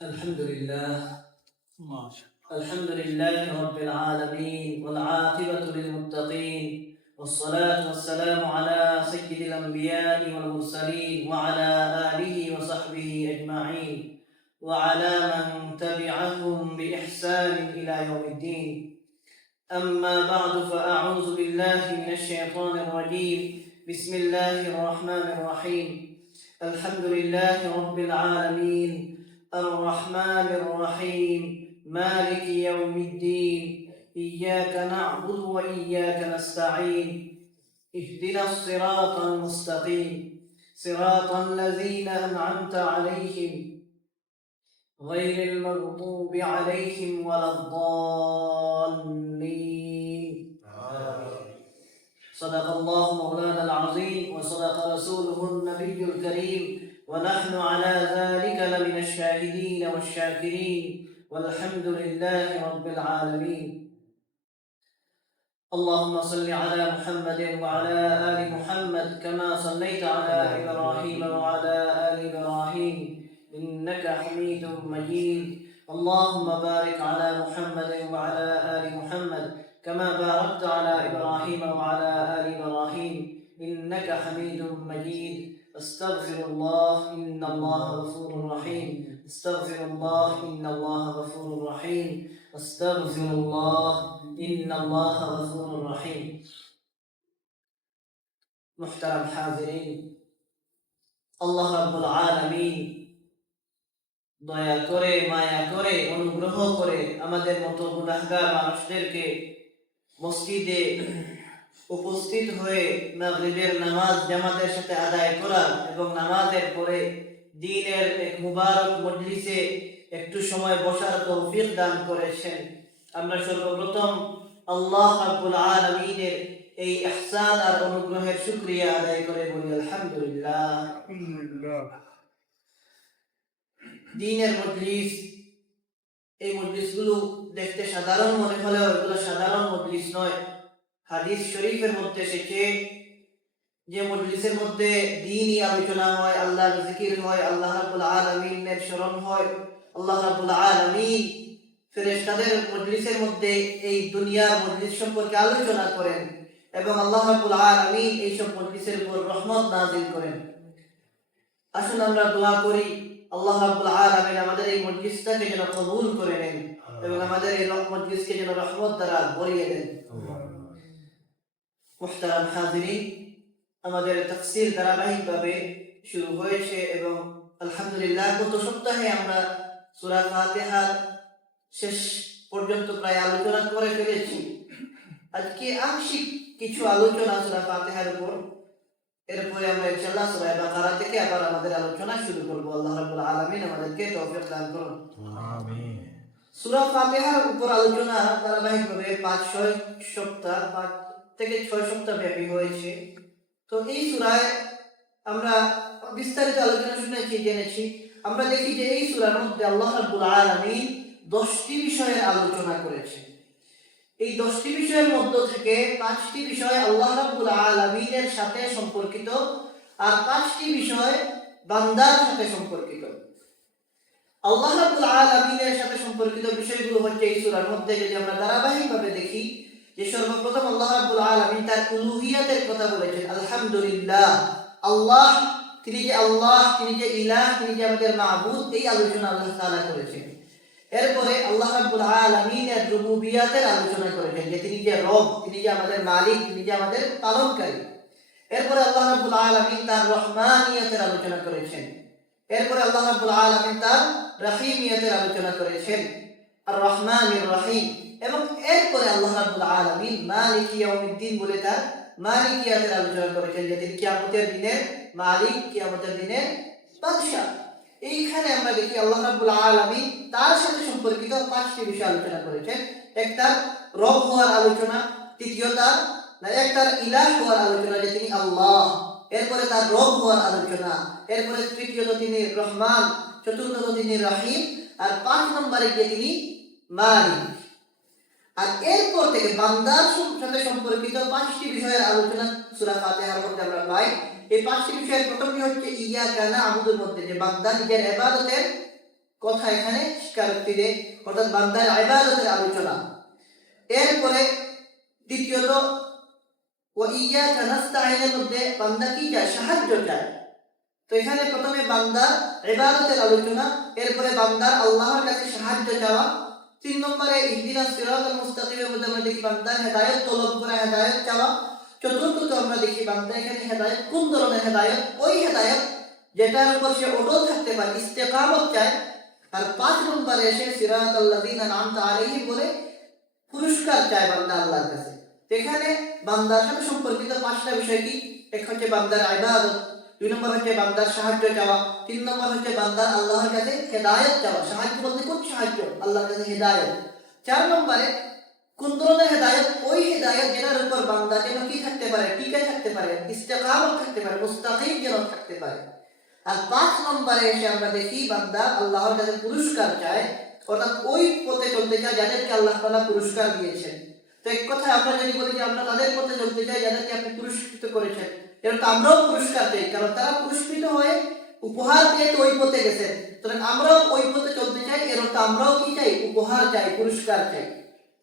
الحمد لله الحمد لله رب العالمين والعاقبة للمتقين والصلاة والسلام على سيد الأنبياء والمرسلين وعلى آله وصحبه أجمعين وعلى من تبعهم بإحسان إلى يوم الدين. أما بعد فأعوذ بالله من الشيطان الرجيم. بسم الله الرحمن الرحيم. الحمد لله رب العالمين الرحمن الرحيم مالك يوم الدين إياك نعبد وإياك نستعين اهدنا الصراط المستقيم صراط الذين أنعمت عليهم غير المغضوب عليهم ولا الضالين. صدق الله مولانا العظيم وصدق رسوله النبي الكريم ونحن على ذلك لمن الشاهدين والشاكرين والحمد لله رب العالمين. اللهم صل على محمد وعلى آل محمد كما صليت على إبراهيم وعلى آل إبراهيم إنك حميد مجيد. اللهم بارك على محمد وعلى آل محمد كما باركت على إبراهيم وعلى آل إبراهيم إنك حميد مجيد. أستغفر الله إن الله غفور رحيم. أستغفر الله إن الله غفور رحيم. أستغفر الله إن الله غفور رحيم. محترم حاضرين, আল্লাহ রাব্বুল আলামিন দয়া করে মায়া করে অনুগ্রহ করে আমাদের মতো গুনাহগার মানুষদেরকে মসজিদে উপস্থিত হয়ে মাগরিবের নামাজ জামাতের সাথে আদায় করা এবং নামাজের পরে দ্বীনের এক মুবারক মজলিসে একটু সময় বসার তৌফিক দান করেছেন। আমরা সর্বপ্রথম আল্লাহ রাব্বুল আলামিনের এই ইহসান আর অনুগ্রহের শুকরিয়া আদায় করে বলি আলহামদুলিল্লাহ। দ্বীনের মজলিস, এই মজলিসগুলো দেখতে সাধারণ মনে হলেও এগুলো সাধারণ মজলিস নয়। হাদিস শরীফের মধ্যে এসেছে যে মজলিসের মধ্যে দ্বীনি আলোচনা হয়, আল্লাহর জিকির হয়, আল্লাহ রাব্বুল আলামিনের স্মরণ হয়, আল্লাহ রাব্বুল আলামিন ফেরেশতাদের মজলিসের মধ্যে এই দুনিয়ার মজলিস সম্পর্কে আলোচনা করেন এবং আল্লাহ রাব্বুল আলামিন এই সব মজলিসের উপর রহমত নাযিল করেন। আসুন আমরা দোয়া করি আল্লাহ রাব্বুল আলামিন আমাদের এই মজলিসটাকে যেন কবুল করে নেন এবং আমাদের এই মজলিসকে যেন রহমত দ্বারা ভরিয়ে দেন। মুহতারাম হাজিরিন, আমাদের তাফসীর ধারাবাহিকভাবে শুরু হয়েছে এবং আলহামদুলিল্লাহ গত সপ্তাহে আমরা সূরা ফাতিহার শেষ পর্যন্ত প্রায় আলোচনা করে ফেলেছি। আজকে আংশিক কিছু আলোচনা সূরা ফাতিহার উপর, এরপরে আমরা ইনশাআল্লাহ সূরা বাকারা থেকে আবার আমাদের আলোচনা শুরু করব। আল্লাহ রাব্বুল আলামিন আমাদেরকে তৌফিক দান করুন, আমিন। সূরা ফাতিহার উপর আলোচনা ধারাবাহিকভাবে 5-6 সপ্তাহ, 5 থেকে 6 সপ্তাহ ব্যাপী হয়েছে। তো এই সূরায় আমরা বিস্তারিত আলোচনা শুনেছি, জেনেছি। আমরা দেখি যে এই সূরার মধ্যে আল্লাহ রাব্বুল আলামিন 10টি বিষয়ের আলোচনা করেছেন। এই 10টি বিষয়ের মধ্য থেকে 5টি বিষয় আল্লাহ রাব্বুল আলামিনের সাথে সম্পর্কিত আর 5টি বিষয় বান্দার সাথে সম্পর্কিত। আল্লাহ রাব্বুল আলামিনের সাথে সম্পর্কিত বিষয়গুলো হচ্ছে এই সূরার মধ্যে যদি আমরা ধারাবাহিকভাবে দেখি যে সর্বপ্রথম আল্লাহ রাব্বুল আলামিন তার উলুহিয়াতের কথা বলেছেন। আলহামদুলিল্লাহ, আল্লাহ তিনি যে আল্লাহ, তিনি যে ইলাহ, তিনি যে আমাদের মাবুদ, এই আলোচনা আল্লাহ তাআলা করেছেন। এরপরে আল্লাহ রাব্বুল আলামিনের রুবুবিয়াতের আলোচনা করেছেন যে তিনি যে রব, তিনি যে আমাদের মালিক, তিনি যে আমাদের পালনকারী। এরপরে আল্লাহ রাব্বুল আলামিন তার রহমানিয়তের আলোচনা করেছেন। এরপরে আল্লাহ রাব্বুল আলামিন তার রহিমিয়তের আলোচনা করেছেন, আর রহমানির রহিম। এবং এরপরে আল্লাহ রাব্বুল আলামিন মালিক ইয়াউমিদ্দিন বলে তার মালিকিয়াতের আলোচনা করেছেন যে তিনি কিয়ামতের দিনের মালিক, কিয়ামতের দিনের বাদশা। এইখানে আমরা দেখি আল্লাহ রাব্বুল আলামিন তার সাথে সম্পর্কিত 5টি বিষয় আলোচনা করেছেন। এক তার রব হওয়ার আলোচনা, দ্বিতীয় তার ইলাহ হওয়ার আলোচনা যে তিনি আল্লাহ, এরপরে তার রব হওয়ার আলোচনা, এরপরে তৃতীয়ত তিনি রহমান, চতুর্থত তিনি রহিম, আর 5 নম্বরে গিয়ে তিনি মালিক। আর এরপর থেকে বান্দার সাথে সম্পর্কিত 5টি বিষয়ের আলোচনা সূরা ফাতিহার মধ্যে আমরা পাই। এই 5টি বিষয়ের প্রথমটি হচ্ছে ইয়াকা না'বুদুর মধ্যে, যে বান্দা নিজের ইবাদতের কথা এখানে স্বীকারোক্তি দেয়, অর্থাৎ বান্দার ইবাদতের আলোচনা। এরপরে দ্বিতীয়ত ওয়া ইয়াকা নাস্তাঈনের মধ্যে বান্দা কি চায়? সাহায্য চায়। তো এখানে প্রথমে বান্দার ইবাদতের আলোচনা, এরপরে বান্দার আল্লাহর কাছে সাহায্য চাওয়া। 3 নম্বরে ইহদিনাস সিরাতাল মুস্তাকিমের মধ্যে আমরা দেখি বান্দার হেদায়েত তলব করা, হেদায়েত চাওয়া। চতুর্থত আমরা দেখি বান্দা এখানে হেদায়েত কোন ধরনের হেদায়েত? ওই হেদায়েত যেটার উপর সে অটল থাকতে পারে, ইস্তেকামত চায়। আর 5 নম্বরে এসে সিরাতাল লাযিনা আন'আমতা আলাইহিম বলে পুরস্কার চায় বান্দা আল্লাহর কাছে। এখানে বান্দার সাথে সম্পর্কিত 5টা বিষয় কি? এক হচ্ছে বান্দার ইবাদত, 2 নম্বর হচ্ছে বান্দার সাহায্য চাওয়া, 3 নম্বর হচ্ছে বান্দার আল্লাহর কাছে হেদায়েত চাওয়া। সাহায্য বলতে কোন সাহায্য? আল্লাহর কাছে হেদায়েত। 4 নম্বরে কোন ধরনের হেদায়েত? ওই হেদায়েত যেটার উপর বান্দা যেন কি থাকতে পারে? টিকে থাকতে পারে, ইস্তেকামত থাকতে পারে, মুস্তাকিম যেন থাকতে পারে। আর 5 নম্বরে এসে আমরা দেখি বান্দা আল্লাহর কাছে পুরস্কার চায়, অর্থাৎ ওই পথে চলতে চায় যাদেরকে আল্লাহ তাআলা পুরস্কার দিয়েছেন। তো এক কথায় আমরা যদি বলি যে আমরা তাদের পথে চলতে চাই যাদেরকে আপনি পুরস্কৃত করেছেন, এর তো আমরাও পুরস্কার চাই, কারণ তারা পুরস্কৃত হয়ে উপহার পেয়ে তো ওই পথে গেছেন। সুতরাং আমরাও ওই পথে চলতে চাই, এর তো আমরাও কি চাই? উপহার চাই, পুরস্কার চাই।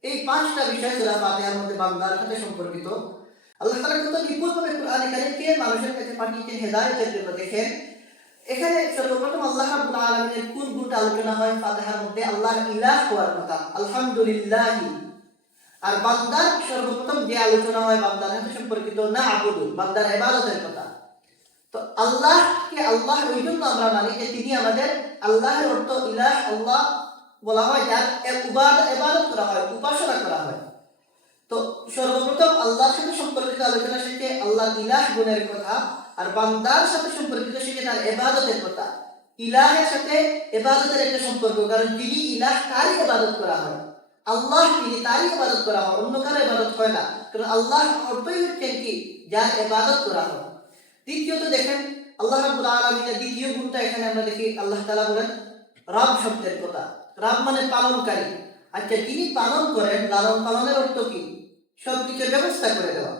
এই 5টা বিষয় সূরা ফাতিহার মধ্যে বান্দার সাথে সম্পর্কিত। আল্লাহ তাআলা কত নিপুণভাবে কোরআনে কারীমকে মানুষের কাছে পাঠিয়েছেন হেদায়েতের জন্য। দেখেন এখানে সর্বপ্রথম আল্লাহ রাব্বুল আলামিনের কোন গুণটা আলোচনা হয় ফাতিহার মধ্যে? আল্লাহর ইলাহ হওয়ার কথা, আলহামদুলিল্লাহ। আর বান্দার সর্বপ্রথম যে আলোচনা হয় বান্দার সাথে সম্পর্কিত না'বুদু, বান্দার ইবাদতের কথা। তো আল্লাহকে আল্লাহ ওই জন্য আমরা মানি যে তিনি আমাদের, আল্লাহর অর্থ ইলাহ, আল্লাহ বলা হয় যার ইবাদত করা হয়, উপাসনা করা হয়। তো সর্বপ্রথম আল্লাহর সাথে সম্পর্কিত আলোচনা শেষে আল্লাহর ইলাহ গুণের কথা, আর বান্দার সাথে সম্পর্কিত শেষে তার ইবাদতের কথা। ইলাহের সাথে ইবাদতের একটা সম্পর্ক, কারণ যিনি ইলাহ তারই ইবাদত করা হয়, আল্লাহ তিনি তারই ইবাদত করা হয়, অন্য কারো ইবাদত হয় না। কারণ আল্লাহ অর্থই হচ্ছেন কি? যার ইবাদত করা হয়। দ্বিতীয়ত দেখেন আল্লাহ রাব্বুল আলামিনের দ্বিতীয় গুণটা এখানে আমরা দেখি আল্লাহ তাআলা বলেন রব শব্দের কথা। রব মানে পালনকারী। আচ্ছা, যিনি পালন করেন, লালন পালনের অর্থ কি? সবকিছুর ব্যবস্থা করে দেওয়া।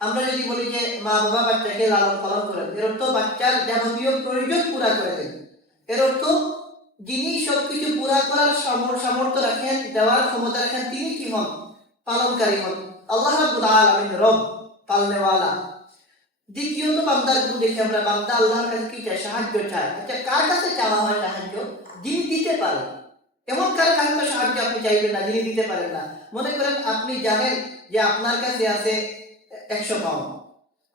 আমরা যদি বলি যে মা বাবা বাচ্চাকে লালন পালন করেন, এর অর্থ বাচ্চার যাবতীয় প্রয়োজন পুরা করে দেন। এর অর্থ যিনি সবকিছু পুরা করার সামর্থ্য রাখেন, দেওয়ার ক্ষমতা রাখেন, তিনি কি হন? পালনকারী হন। আল্লাহ রাব্বুল আলামিন রব, পালনেওয়ালা। দ্বিতীয়ত বান্দার গুণ দেখি আমরা, বান্দা আল্লাহর কাছে কি চায়? সাহায্য চায়। আচ্ছা, কার কাছে চাওয়া হয় সাহায্য? যিনি দিতে পারেন। এমন কার কাছে সাহায্য আপনি চাইবেন না যিনি দিতে পারেন না? মনে করেন আপনি জানেন যে আপনার কাছে আছে 100 পাউন্ড,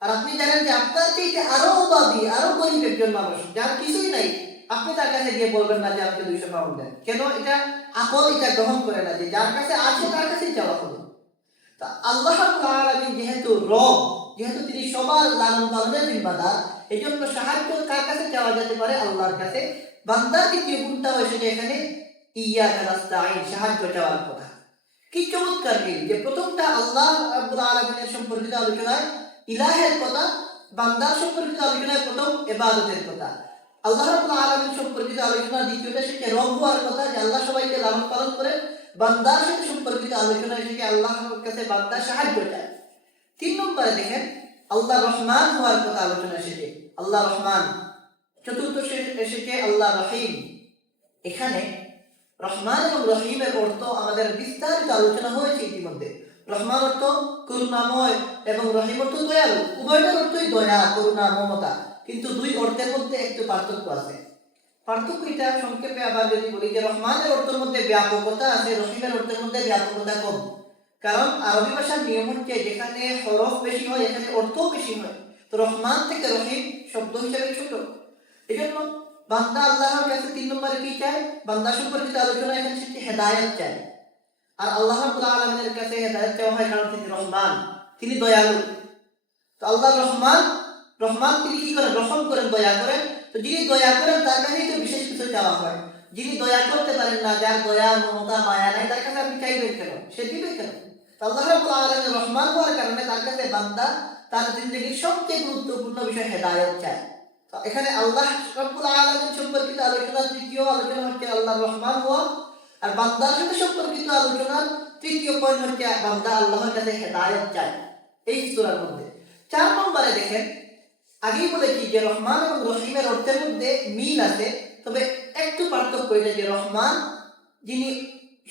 আর আপনি জানেন যে আপনার থেকে আরো অভাবী, আরো গরিব একজন মানুষ যার কিছুই নাই, আপনি তার কাছে গিয়ে বলবেন না যে আমাকে 200 পাউন্ড দেন। কেন? এটা আকল এটা গ্রহণ করে না যে যার কাছে আছে তার কাছেই চাওয়া হবে। তা আল্লাহ রাব্বুল আলামিন যেহেতু রব, যেহেতু তিনি সবার লালন পালনের জিম্মাদার, এই জন্য সাহায্য কার কাছে চাওয়া যেতে পারে? আল্লাহর কাছে। বান্দার দ্বিতীয় গুণটা হয়েছে যে এখানে ইয়াকা নাস্তাঈন, সাহায্য চাওয়ার কথা। কি চমৎকার মিল যে প্রথমটা আল্লাহ রাব্বুল আলামিনের সম্পর্কিত আলোচনায় ইলাহের কথা, বান্দার সম্পর্কিত আলোচনায় প্রথম ইবাদতের কথা। আল্লাহ রাব্বুল আলামিন সম্পর্কিত আলোচনা দ্বিতীয়টা সেটা রব হওয়ার কথা, যে আল্লাহ সবাইকে লালন পালন করেন। বান্দার সাথে সম্পর্কিত আলোচনা এসেছে আল্লাহর কাছে বান্দা সাহায্য চায়। 3 নম্বরে দেখেন আল্লাহ রহমান হওয়ার কথা আলোচনা এসেছে, আল্লাহ রহমান। চতুর্থ এসেছে আল্লাহ রহিম। এখানে রহমান এবং রহিমের অর্থ আমাদের বিস্তারিত আলোচনা হয়েছে ইতিমধ্যে। রহমান অর্থ করুণাময় এবং রহিম অর্থ দয়ালু। উভয়টার অর্থই দয়া, করুণা, মমতা। কিন্তু 2 অর্থের মধ্যে একটু পার্থক্য আছে। পার্থক্য এটা সংক্ষেপে আবার যদি বলি যে রহমানের অর্থের মধ্যে ব্যাপকতা আছে, রহিমের অর্থের মধ্যে ব্যাপকতা কম। কারণ আরবি ভাষার নিয়ম হচ্ছে যেখানে হরফ বেশি হয় এখানে অর্থও বেশি হয়। তো রহমান থেকে রহিম শব্দ হিসেবে ছোট। এই জন্য বান্দা আল্লাহর কাছে 3 নম্বরে কি চায়? বান্দা সম্পর্কিত আলোচনা এখানে সেটি হেদায়েত চায়। আর আল্লাহ রাব্বুল আলামিনের কাছে হেদায়েত চাওয়া হয় কারণ তিনি রহমান, তিনি দয়ালু। তো আল্লাহ রহমান, রহমান তিনি কি করেন? রহম করেন, দয়া করেন। তো যিনি দয়া করেন তার কাছেই তো বিশেষ কিছু চাওয়া হয়। যিনি দয়া করতে পারেন না, যার দয়া, মমতা, মায়া নাই, তার কাছে আপনি চাইবেন কেন? সে দিবে কেন? আল্লাহ রাব্বুল আলামিন রহমান হওয়ার কারণে তার কাছে বান্দা তার জিন্দেগির সবচেয়ে গুরুত্বপূর্ণ বিষয় হেদায়েত চায়। তো এখানে আল্লাহ রাব্বুল আলামিন সম্পর্কিত আলোচনা তৃতীয় আলোচনা হচ্ছে আল্লাহ রহমান হওয়া, আর বান্দার সাথে সম্পর্কিত আলোচনার তৃতীয় পয়েন্ট হচ্ছে বান্দা আল্লাহর কাছে হেদায়েত চায় এই সূরার মধ্যে। 4 নম্বরে দেখেন আগেই বলেছি যে রহমান এবং রহিমের অর্থের মধ্যে মিল আছে, তবে একটু পার্থক্য এটা যে রহমান যিনি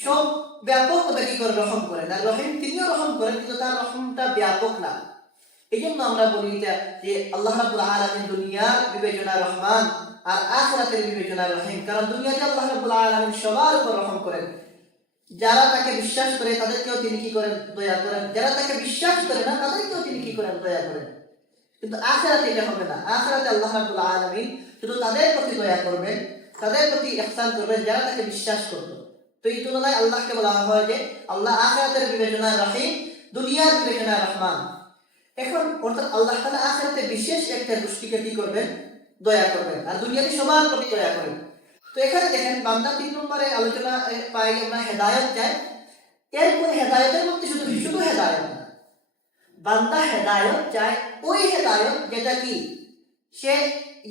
সব ব্যাপকভাবে কি করে রহম করেন, আর রহিম তিনিও রহম করেন, কিন্তু তার রহমটা ব্যাপক না। এই জন্য আমরা বলি এটা যে আল্লাহ রাব্বুল আলামিন দুনিয়ার বিবেচনা রহমান আর আখিরাতের বিবেচনা রহিম। কারণ দুনিয়াতে আল্লাহ রাব্বুল আলামিন সবার উপর রহম করেন, যারা তাকে বিশ্বাস করে তাদেরকেও তিনি কি করেন, দয়া করেন, যারা তাকে বিশ্বাস করে না তাদেরকেও তিনি কি করেন, দয়া করেন। কিন্তু আখিরাতে এটা হবে না। আখিরাতে আল্লাহ রাব্বুল আলামিন শুধু তাদের প্রতি দয়া করবেন, তাদের প্রতি ইহসান করবেন যারা তাকে বিশ্বাস করবে। তো এই তুলনায় আল্লাহকে বলা হয় যে আল্লাহ আখিরাতের বিবেচনায় রহিম, দুনিয়ার বিবেচনায় রহমান। এখন অর্থাৎ আল্লাহ তাআলা আখিরাতে বিশেষ একটা গোষ্ঠীকে কি করবেন, দয়া করবেন, আর দুনিয়াতে সবার প্রতি দয়া করেন। তো এখানে দেখেন বান্দা 3 নম্বরে আলোচনা পাই আমরা হেদায়েত চাই। এরপরে হেদায়েতের মধ্যে শুধু শুধু হেদায়েত না, বান্দা হেদায়েত চায় ওই হেদায়েত যেটা কি সে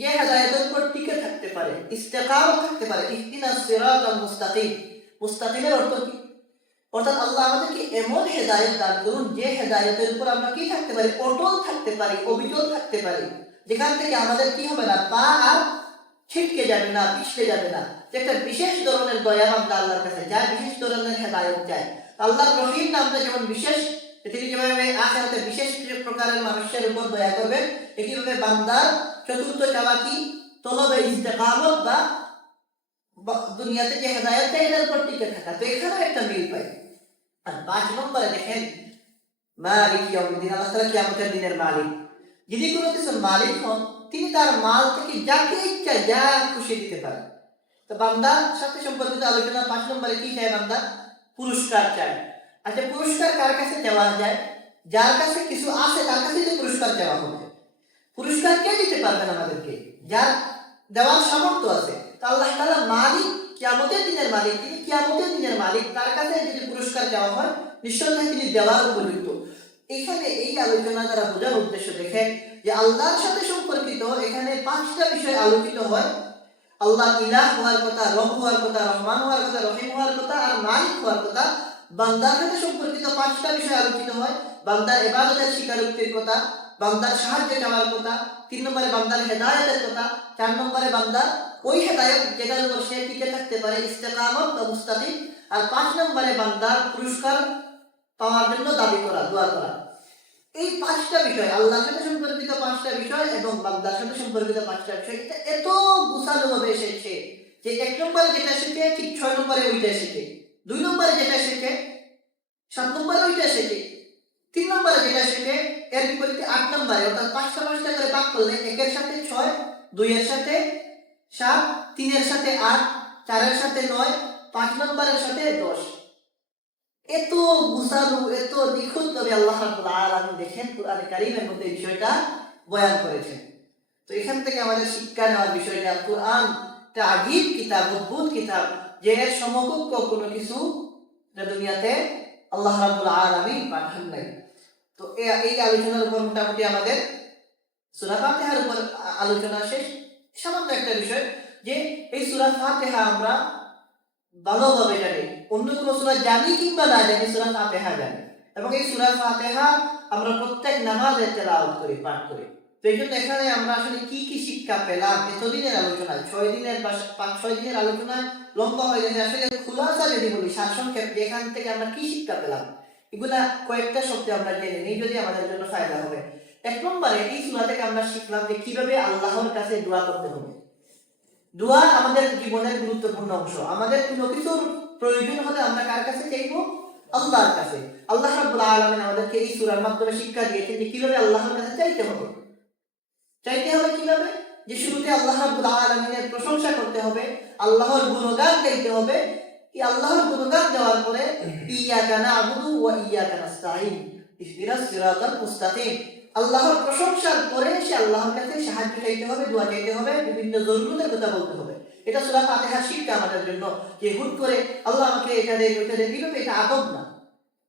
যে হেদায়েতের উপর টিকে থাকতে পারে, ইস্তেকামত থাকতে পারে। ইহদিনাস সিরাতাল মুস্তাকিম, মুস্তাকিমের অর্থ কি? অর্থাৎ আল্লাহ আমাদেরকে এমন হেদায়েত দান করুন যে হেদায়েতের উপর আমরা কি থাকতে পারি, অটল থাকতে পারি, অবিচল থাকতে পারি, যেখান থেকে আমাদের কি হবে না, পা আর ছিটকে যাবে না, পিছলে যাবে না। একটা বিশেষ ধরনের দয়া আমরা আল্লাহর কাছে চাই, বিশেষ ধরনের হেদায়েত চাই। আল্লাহর রহিম নামটা যেমন বিশেষ, তিনি যেভাবে আখিরাতে বিশেষ প্রকারের মানুষের উপর দয়া করবেন, একইভাবে বান্দার চতুর্থ চাওয়া কি, তলবে ইস্তেকামত বা দুনিয়াতে যে হেদায়েত দেয় এটার উপর টিকে থাকা। তো এখানে একটা মিল পাই। আর 5 নম্বরে দেখেন মালিক ইয়াউমিদ্দিন, আল্লাহ তাআলা কিয়ামতের দিনের মালিক। যদি কোনো কিছুর মালিক হন তিনি তার মাল থেকে যাকে ইচ্ছা যা খুশি দিতে পারেন। তো বান্দার সাথে সম্পর্কিত আলোচনা 5 নম্বরে কি চায়, বান্দা পুরস্কার চায়। আচ্ছা পুরস্কার কার কাছে চাওয়া যায়? যার কাছে কিছু আছে তার কাছেই তো পুরস্কার চাওয়া হবে। পুরস্কার কে দিতে পারবেন আমাদেরকে? যার দেওয়ার সামর্থ্য আছে। তো আল্লাহ তাআলা মালিক, কিয়ামতের দিনের মালিক, তিনি কিয়ামতের দিনের মালিক, তার কাছে যদি পুরস্কার দেওয়া হয় নিশ্চয়ই তিনি দেওয়ার উপযুক্ত। এখানে এই আলোচনা দ্বারা বোঝার উদ্দেশ্য দেখেন যে আল্লাহর সাথে সম্পর্কিত এখানে 5টা বিষয় আলোচিত হয়। আল্লাহ ইলাহ হওয়ার কথা, রব হওয়ার কথা, রহমান হওয়ার কথা, রহিম হওয়ার কথা আর মালিক হওয়ার কথা। বান্দার সাথে সম্পর্কিত 5টা বিষয় আলোচিত হয়। বান্দার ইবাদতের স্বীকারোক্তির কথা, বান্দার সাহায্য চাওয়ার কথা, 3 নম্বরে বান্দার হেদায়েতের কথা, 4 নম্বরে বান্দার ওই হেদায়েত যেটার উপর সে টিকে থাকতে পারে, ইস্তেকামত বা মুস্তাকিম, আর 5 নম্বরে বান্দার পুরস্কার পাওয়ার জন্য দাবি করা, দোয়া করা। এই 5টা বিষয় আল্লাহর সাথে সম্পর্কিত 5টা বিষয় এবং বান্দার সাথে সম্পর্কিত 5টা বিষয়, এটা এত গুছানোভাবে এসেছে যে 1 নম্বরে যেটা এসেছে ঠিক 6 নম্বরে ওইটা এসেছে, 2 নম্বরে যেটা এসেছে 7 নম্বরে ওইটা এসেছে, 3 নম্বরে যেটা এসেছে এর বিপরীতে 8 নম্বরে। অর্থাৎ 5টা করে ভাগ করলে 1 এর সাথে 6, 2 এর সাথে 7, 3 এর সাথে 8, 4 এর সাথে 9, 5 নম্বরের সাথে 10। এত গুছানো, এত নিখুঁত ভাবে আল্লাহ রাব্বুল আলামিন দেখেন কুরআনে কারীমের মধ্যে এই বিষয়টা বয়ান করেছেন। তো এখান থেকে আমাদের শিক্ষা নেওয়ার বিষয়টা, কুরআন একটা আজীব কিতাব, অদ্ভুত কিতাব, যে এর সমকক্ষ কোনো কিছু দুনিয়াতে আল্লাহ রাব্বুল আলামিন পাঠান নাই। তো এই আলোচনার উপর মোটামুটি আমাদের সূরা ফাতিহার উপর আলোচনা শেষ। সামান্য একটা বিষয় যে এই সূরা ফাতিহা আমরা ভালোভাবে জানি, অন্য কোনো সূরা জানি কিংবা না জানি, সূরা ফাতিহা জানি, এবং এই সূরা ফাতিহা আমরা প্রত্যেক নামাজে তেলাওয়াত করি, পাঠ করি। তো এই জন্য এখানে আমরা আসলে কি কি শিক্ষা পেলাম এতদিনের আলোচনায়, 6 দিনের বা 5-6 দিনের আলোচনায় লম্বা হয়ে গেছে। আসলে খুলাসা যদি বলি, সারসংক্ষেপ, এখান থেকে আমরা কি শিক্ষা পেলাম এগুলা কয়েকটা শব্দে আমরা জেনে নিই, যদি আমাদের জন্য ফায়দা হবে। 1 নম্বরে এই সূরা থেকে আমরা শিখলাম যে কিভাবে আল্লাহর কাছে দোয়া করতে হবে। দোয়া আমাদের জীবনের গুরুত্বপূর্ণ অংশ। আমাদের কোনো কিছুর প্রয়োজন হলে আমরা কার কাছে চাইবো? আল্লাহর কাছে। আল্লাহ রাব্বুল আলামিন আমাদেরকে এই সূরার মাধ্যমে শিক্ষা দিয়েছেন যে কিভাবে আল্লাহর কাছে চাইতে হবে। চাইতে হবে কিভাবে? যে শুরুতে আল্লাহ রাব্বুল আলামিনের প্রশংসা করতে হবে, আল্লাহর গুণগান গাইতে হবে। এই আল্লাহর গুণগান দেওয়ার পরে ইয়্যাকা না'বুদু ওয়া ইয়্যাকা নাস্তাঈন ইহদিনাস সিরাতাল মুস্তাকিম, আল্লাহর প্রশংসার পরে সে আল্লাহর কাছে সাহায্য চাইতে হবে, দোয়া চাইতে হবে, বিভিন্ন জরুরতের কথা বলতে হবে। এটা সূরা ফাতিহার শিক্ষা আমাদের জন্য, যে হুট করে আল্লাহ আমাকে এটা দেন ওইটা দেন, এইভাবে এটা আদব না।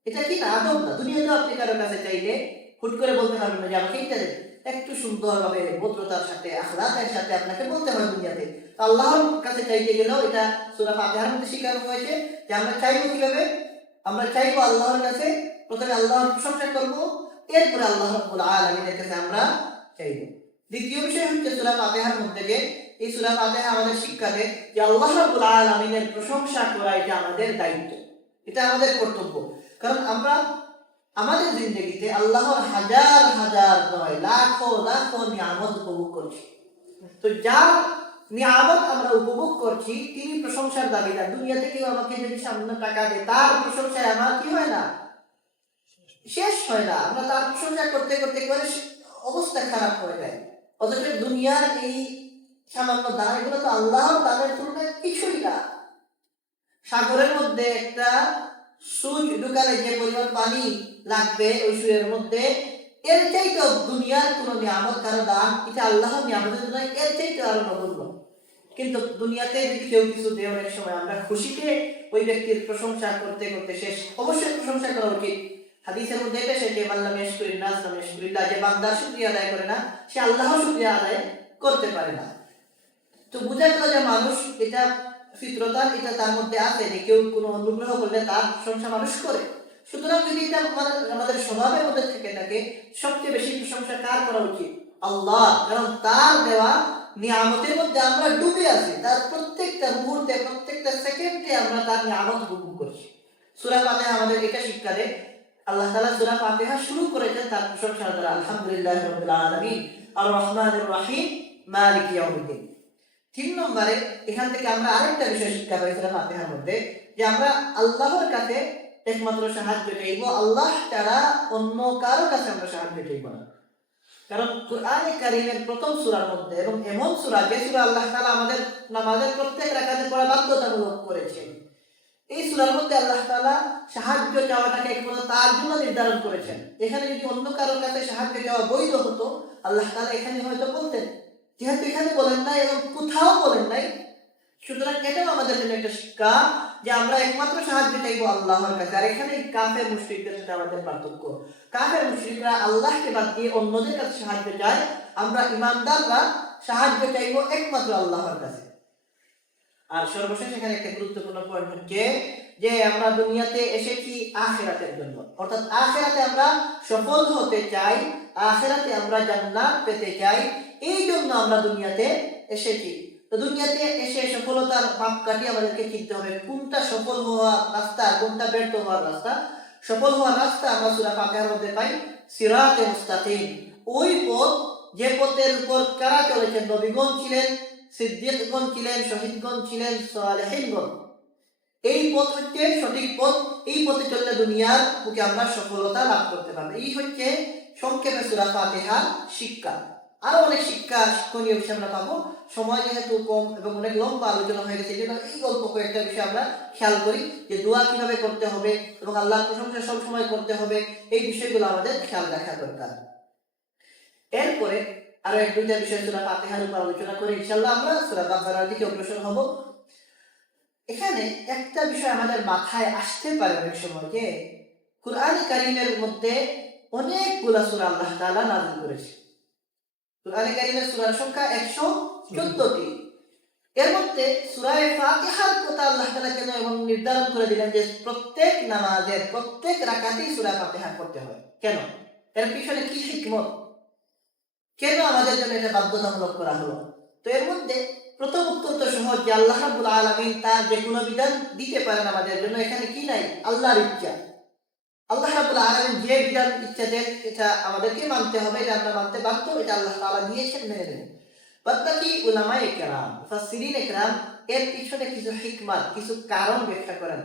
এটা কি না? আদব না। দুনিয়াতেও আপনি কারোর কাছে চাইলে হুট করে বলতে পারবেন না যে আমাকে এটা দেন। একটু সুন্দরভাবে ভদ্রতার সাথে, আখলাকের সাথে আপনাকে বলতে হয় দুনিয়াতে। তো আল্লাহর কাছে চাইতে গেলেও এটা সূরা ফাতিহার মধ্যে শিখানো হয়েছে যে আমরা চাইবো কিভাবে? আমরা চাইবো আল্লাহর কাছে, প্রথমে আল্লাহর প্রশংসা করবো, এরপরে আল্লাহ রাব্বুল আলামিনের কাছে আমরা চাইবো। দ্বিতীয় বিষয় হচ্ছে সূরা ফাতিহার মধ্যে যে এই সূরা ফাতিহা আমাদের শিক্ষা দেয় যে আল্লাহ রাব্বুল আলামিনের প্রশংসা করা এটা আমাদের দায়িত্ব, এটা আমাদের কর্তব্য। কারণ আমরা আমাদের জিন্দগিতে আল্লাহর হাজার হাজার নয় লাখো লাখো নিয়ামত উপভোগ করছি। তো যার নিয়ামত আমরা উপভোগ করছি তিনি প্রশংসার দাবিদার। দুনিয়াতে কেউ আমাকে যদি সামান্য টাকা দেয় তার প্রশংসায় আমার কি হয় না, শেষ হয় না। আমরা তার প্রশংসা করতে করতে করে অবস্থা খারাপ হয়ে যায়। অথচ দুনিয়ার এই সামান্য দান, এগুলো তো আল্লাহর দানের তুলনায় কিছুই না। সাগরের মধ্যে একটা সুচ ঢুকালে যে পরিমাণ পানি লাগবে ওই সুরের মধ্যে, এর চাইতে দুনিয়ার কোন নিয়ামত কারো দান, এটা আল্লাহর নিয়ামতের তুলনায় এর চাইতে আরো নগণ্য। কিন্তু দুনিয়াতে যদি কেউ কিছু দেয় অনেক সময় আমরা খুশিতে ওই ব্যক্তির প্রশংসা করতে করতে শেষ। অবশ্যই প্রশংসা করা উচিত। হাদিসের মধ্যে এটা এসেছে মান লাম ইয়াশকুরিন নাস লাম ইয়াশকুরিল্লাহ, যে বান্দা শুকরিয়া আদায় করে না সে আল্লাহর শুকরিয়া আদায় করতে পারে না। তো বোঝা গেল যে মানুষ এটা ফিতরতান, এটা তার মধ্যে আছে যে কেউ কোনো অনুগ্রহ করলে তার প্রশংসা মানুষ করে। সুতরাং যদি এটা আমাদের স্বভাবের মধ্যে থেকে থাকে, সবচেয়ে বেশি প্রশংসা কার করা উচিত? আল্লাহ। কারণ তার দেওয়া নিয়ামতের মধ্যে আমরা ডুবে আছি, তার প্রত্যেকটা মুহূর্তে প্রত্যেকটা সেকেন্ডে আমরা তার নিয়ামত উপভোগ করছি। সূরা ফাতিহা আমাদের এটা শিক্ষা দেয়। আল্লাহ তাআলা সূরা ফাতিহা শুরু করেছেন তার প্রশংসা দ্বারা, আলহামদুলিল্লাহি রাব্বিল আলামিন আর রহমানির রহিম মালিকি ইয়াউমিদ্দিন। 3 নম্বরে এখান থেকে আমরা আরেকটা বিষয় শিক্ষা পাই সূরা ফাতিহার মধ্যে, যে আমরা আল্লাহর কাছে একমাত্র সাহায্য চাইব, আল্লাহ ছাড়া অন্য কারো কাছে আমরা সাহায্য চাইব না। কারণ কুরআনে কারীমের প্রথম সূরার মধ্যে, এবং এমন সূরা যে সূরা আল্লাহ তাআলা আমাদের নামাজের প্রত্যেক রাকাতে পড়া বাধ্যতামূলক করেছেন, এই সূরার মধ্যে আল্লাহ তাআলা সাহায্য চাওয়াটাকে একমাত্র তার জন্য নির্ধারণ করেছেন। এখানে যদি অন্য কারো কাছে সাহায্য চাওয়া বৈধ হতো, আল্লাহ তাআলা এখানে হয়তো বলতেন, যেহেতু এখানে বলেন নাই এবং কোথাও বলেন নাই, সুতরাং এটাও আমাদের জন্য একটা শিক্ষা যে আমরা একমাত্র সাহায্য চাইবো আল্লাহর কাছে। আর এখানে কাফের মুশরিকদের সাথে আমাদের পার্থক্য, কাফের মুশরিকরা আল্লাহকে বাদ দিয়ে অন্যদের কাছে সাহায্য চায়, আমরা ইমানদাররা সাহায্য চাইবো একমাত্র আল্লাহর কাছে। আর সর্বশেষ এখানে একটা গুরুত্বপূর্ণ পয়েন্ট হচ্ছে যে আমরা দুনিয়াতে এসেছি আখিরাতের জন্য, অর্থাৎ আখিরাতে আমরা সফল হতে চাই, আখিরাতে আমরা জান্নাত পেতে চাই, এই জন্য আমরা দুনিয়াতে এসেছি। তো দুনিয়াতে এসে সফলতার মাপকাঠি আমাদেরকে চিনতে হবে, কোনটা সফল হওয়ার রাস্তা, কোনটা ব্যর্থ হওয়ার রাস্তা। সফল হওয়ার রাস্তা আমরা সূরা ফাতিহার মধ্যে পাই, সিরাতে মুস্তাকিম, ওই পথ যে পথের উপর কারা চলেছেন, নবীগণ ছিলেন, সিদ্দিকগণ ছিলেন, শহীদগণ ছিলেন, সালেহীনগণ। এই পথ হচ্ছে সঠিক পথ, এই পথে চললে দুনিয়ার বুকে আমরা সফলতা লাভ করতে পারবো। এই হচ্ছে সংক্ষেপে সূরা ফাতিহার শিক্ষা। আরো অনেক শিক্ষণীয় বিষয় আমরা পাবো, সময় যেহেতু কম এবং অনেক লম্বা আলোচনা হয়ে গেছে, এই জন্য এই গল্প কয়েকটা বিষয় আমরা খেয়াল করি, যে দোয়া কিভাবে করতে হবে এবং আল্লাহর প্রশংসা সব সময় করতে হবে, এই বিষয়গুলো আমাদের খেয়াল রাখা দরকার। এরপরে আরো এক দুইটা বিষয় সূরা ফাতিহার উপর আলোচনা করে ইনশাআল্লাহ আমরা সূরা বাকারার দিকে অগ্রসর হব। এখানে একটা বিষয় আমাদের মাথায় আসতে পারে অনেক সময়, যে কুরআনে কারীমের মধ্যে অনেকগুলো সূরা আল্লাহ তাআলা নাযিল করেছে। কুরআনে কারীমের সূরার সংখ্যা 114টি। এর মধ্যে সূরা ফাতিহার কথা আল্লাহ তাআলা কেন এমন নির্ধারণ করে দিলেন যে প্রত্যেক নামাজের প্রত্যেক রাকাতেই সূরা ফাতিহা পড়তে হয়? কেন? এর পিছনে কি হিকমত? কেন আমাদের জন্য এটা বাধ্যতামূলক করা হলো? তো এর মধ্যে প্রথম উত্তর তো সহজ, যে আল্লাহ রাব্বুল আলামিন তার যে কোনো বিধান দিতে পারেন আমাদের জন্য, এখানে কি নাই? আল্লাহর ইচ্ছা। আল্লাহ রাব্বুল আলামিন যে বিধান ইচ্ছা দেন এটা আমাদেরকে মানতে হবে, এটা আমরা মানতে বাধ্য, এটা আল্লাহ তাআলা দিয়েছেন, মেনে নেব। বাকি উলামায়ে কেরাম, মুফাসসিরিনে কেরাম এর পিছনে কিছু হিকমত, কিছু কারণ ব্যাখ্যা করেন।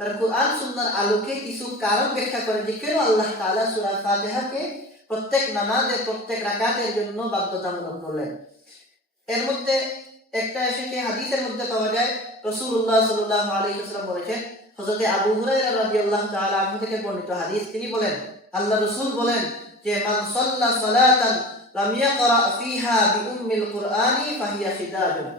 তারা কুরআন সুন্নাহর আলোকে কিছু কারণ ব্যাখ্যা করেন যে কেন আল্লাহ তাআলা সূরা ফাতিহাকে প্রত্যেক নামাজের প্রত্যেক রাকাতের জন্য বাধ্যতামূলক করলেন। এর মধ্যে একটা এসেছে হাদিসের মধ্যে পাওয়া যায়, রাসূলুল্লাহ সাল্লাল্লাহু আলাইহি ওয়াসাল্লাম বলেছেন, হযরত আবু হুরায়রা রাদিয়াল্লাহু তাআলা আনহু থেকে বর্ণিত হাদিস, তিনি বলেন, আল্লাহ রাসূল বলেন যে মান সাল্লা সালাতান লাম ইয়াকরা ফিহা বিউম্মিল কুরআনি ফাহিয়া খিদাজুন,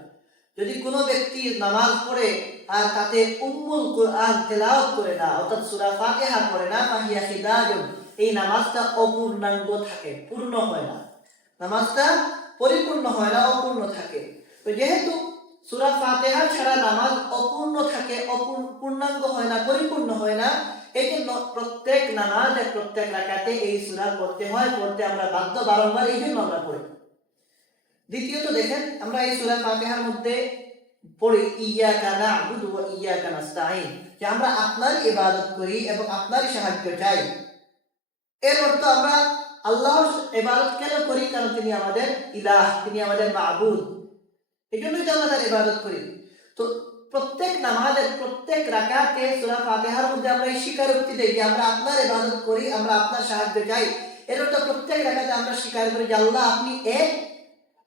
যদি কোনো ব্যক্তি নামাজ পড়ে আর তাতে উম্মুল কুরআন তেলাওয়াত করে না, অর্থাৎ সূরা ফাতিহা পড়ে না, ফাহিয়া খিদাজুন, এই নামাজটা অপূর্ণাঙ্গ থাকে, পূর্ণ হয় না, নামাজটা পরিপূর্ণ হয় না, অপূর্ণ থাকে। তো যেহেতু সূরা ফাতিহা ছাড়া নামাজ অপূর্ণ থাকে, পূর্ণাঙ্গ হয় না, পরিপূর্ণ হয় না, এই জন্য প্রত্যেক নামাজের প্রত্যেক রাকাতে এই সূরা পড়তে হয়, পড়তে আমরা বাধ্য, বারংবার, এই জন্য আমরা পড়ি। দ্বিতীয়ত দেখেন, আমরা এই সূরা ফাতিহার মধ্যে পড়ি ইয়াকা না'বুদু ওয়া ইয়াকা নাস্তাঈন, যে আমরা আপনারই ইবাদত করি এবং আপনারই সাহায্য চাই। এর অর্থ আমরা আল্লাহর ইবাদত কেন করি? কারণ তিনি আমাদের ইলাহ, তিনি আমাদের মাবুদ, এই জন্যই তো আমরা তার ইবাদত করি। তো প্রত্যেক নামাজের প্রত্যেক রাকাতে সূরা ফাতিহার মধ্যে আমরা এই স্বীকারোক্তি দেই যে আমরা আপনার ইবাদত করি, আমরা আপনার সাহায্য চাই। এর অর্থ প্রত্যেক রাকাতে আমরা স্বীকার করি যে আল্লাহ আপনি এক,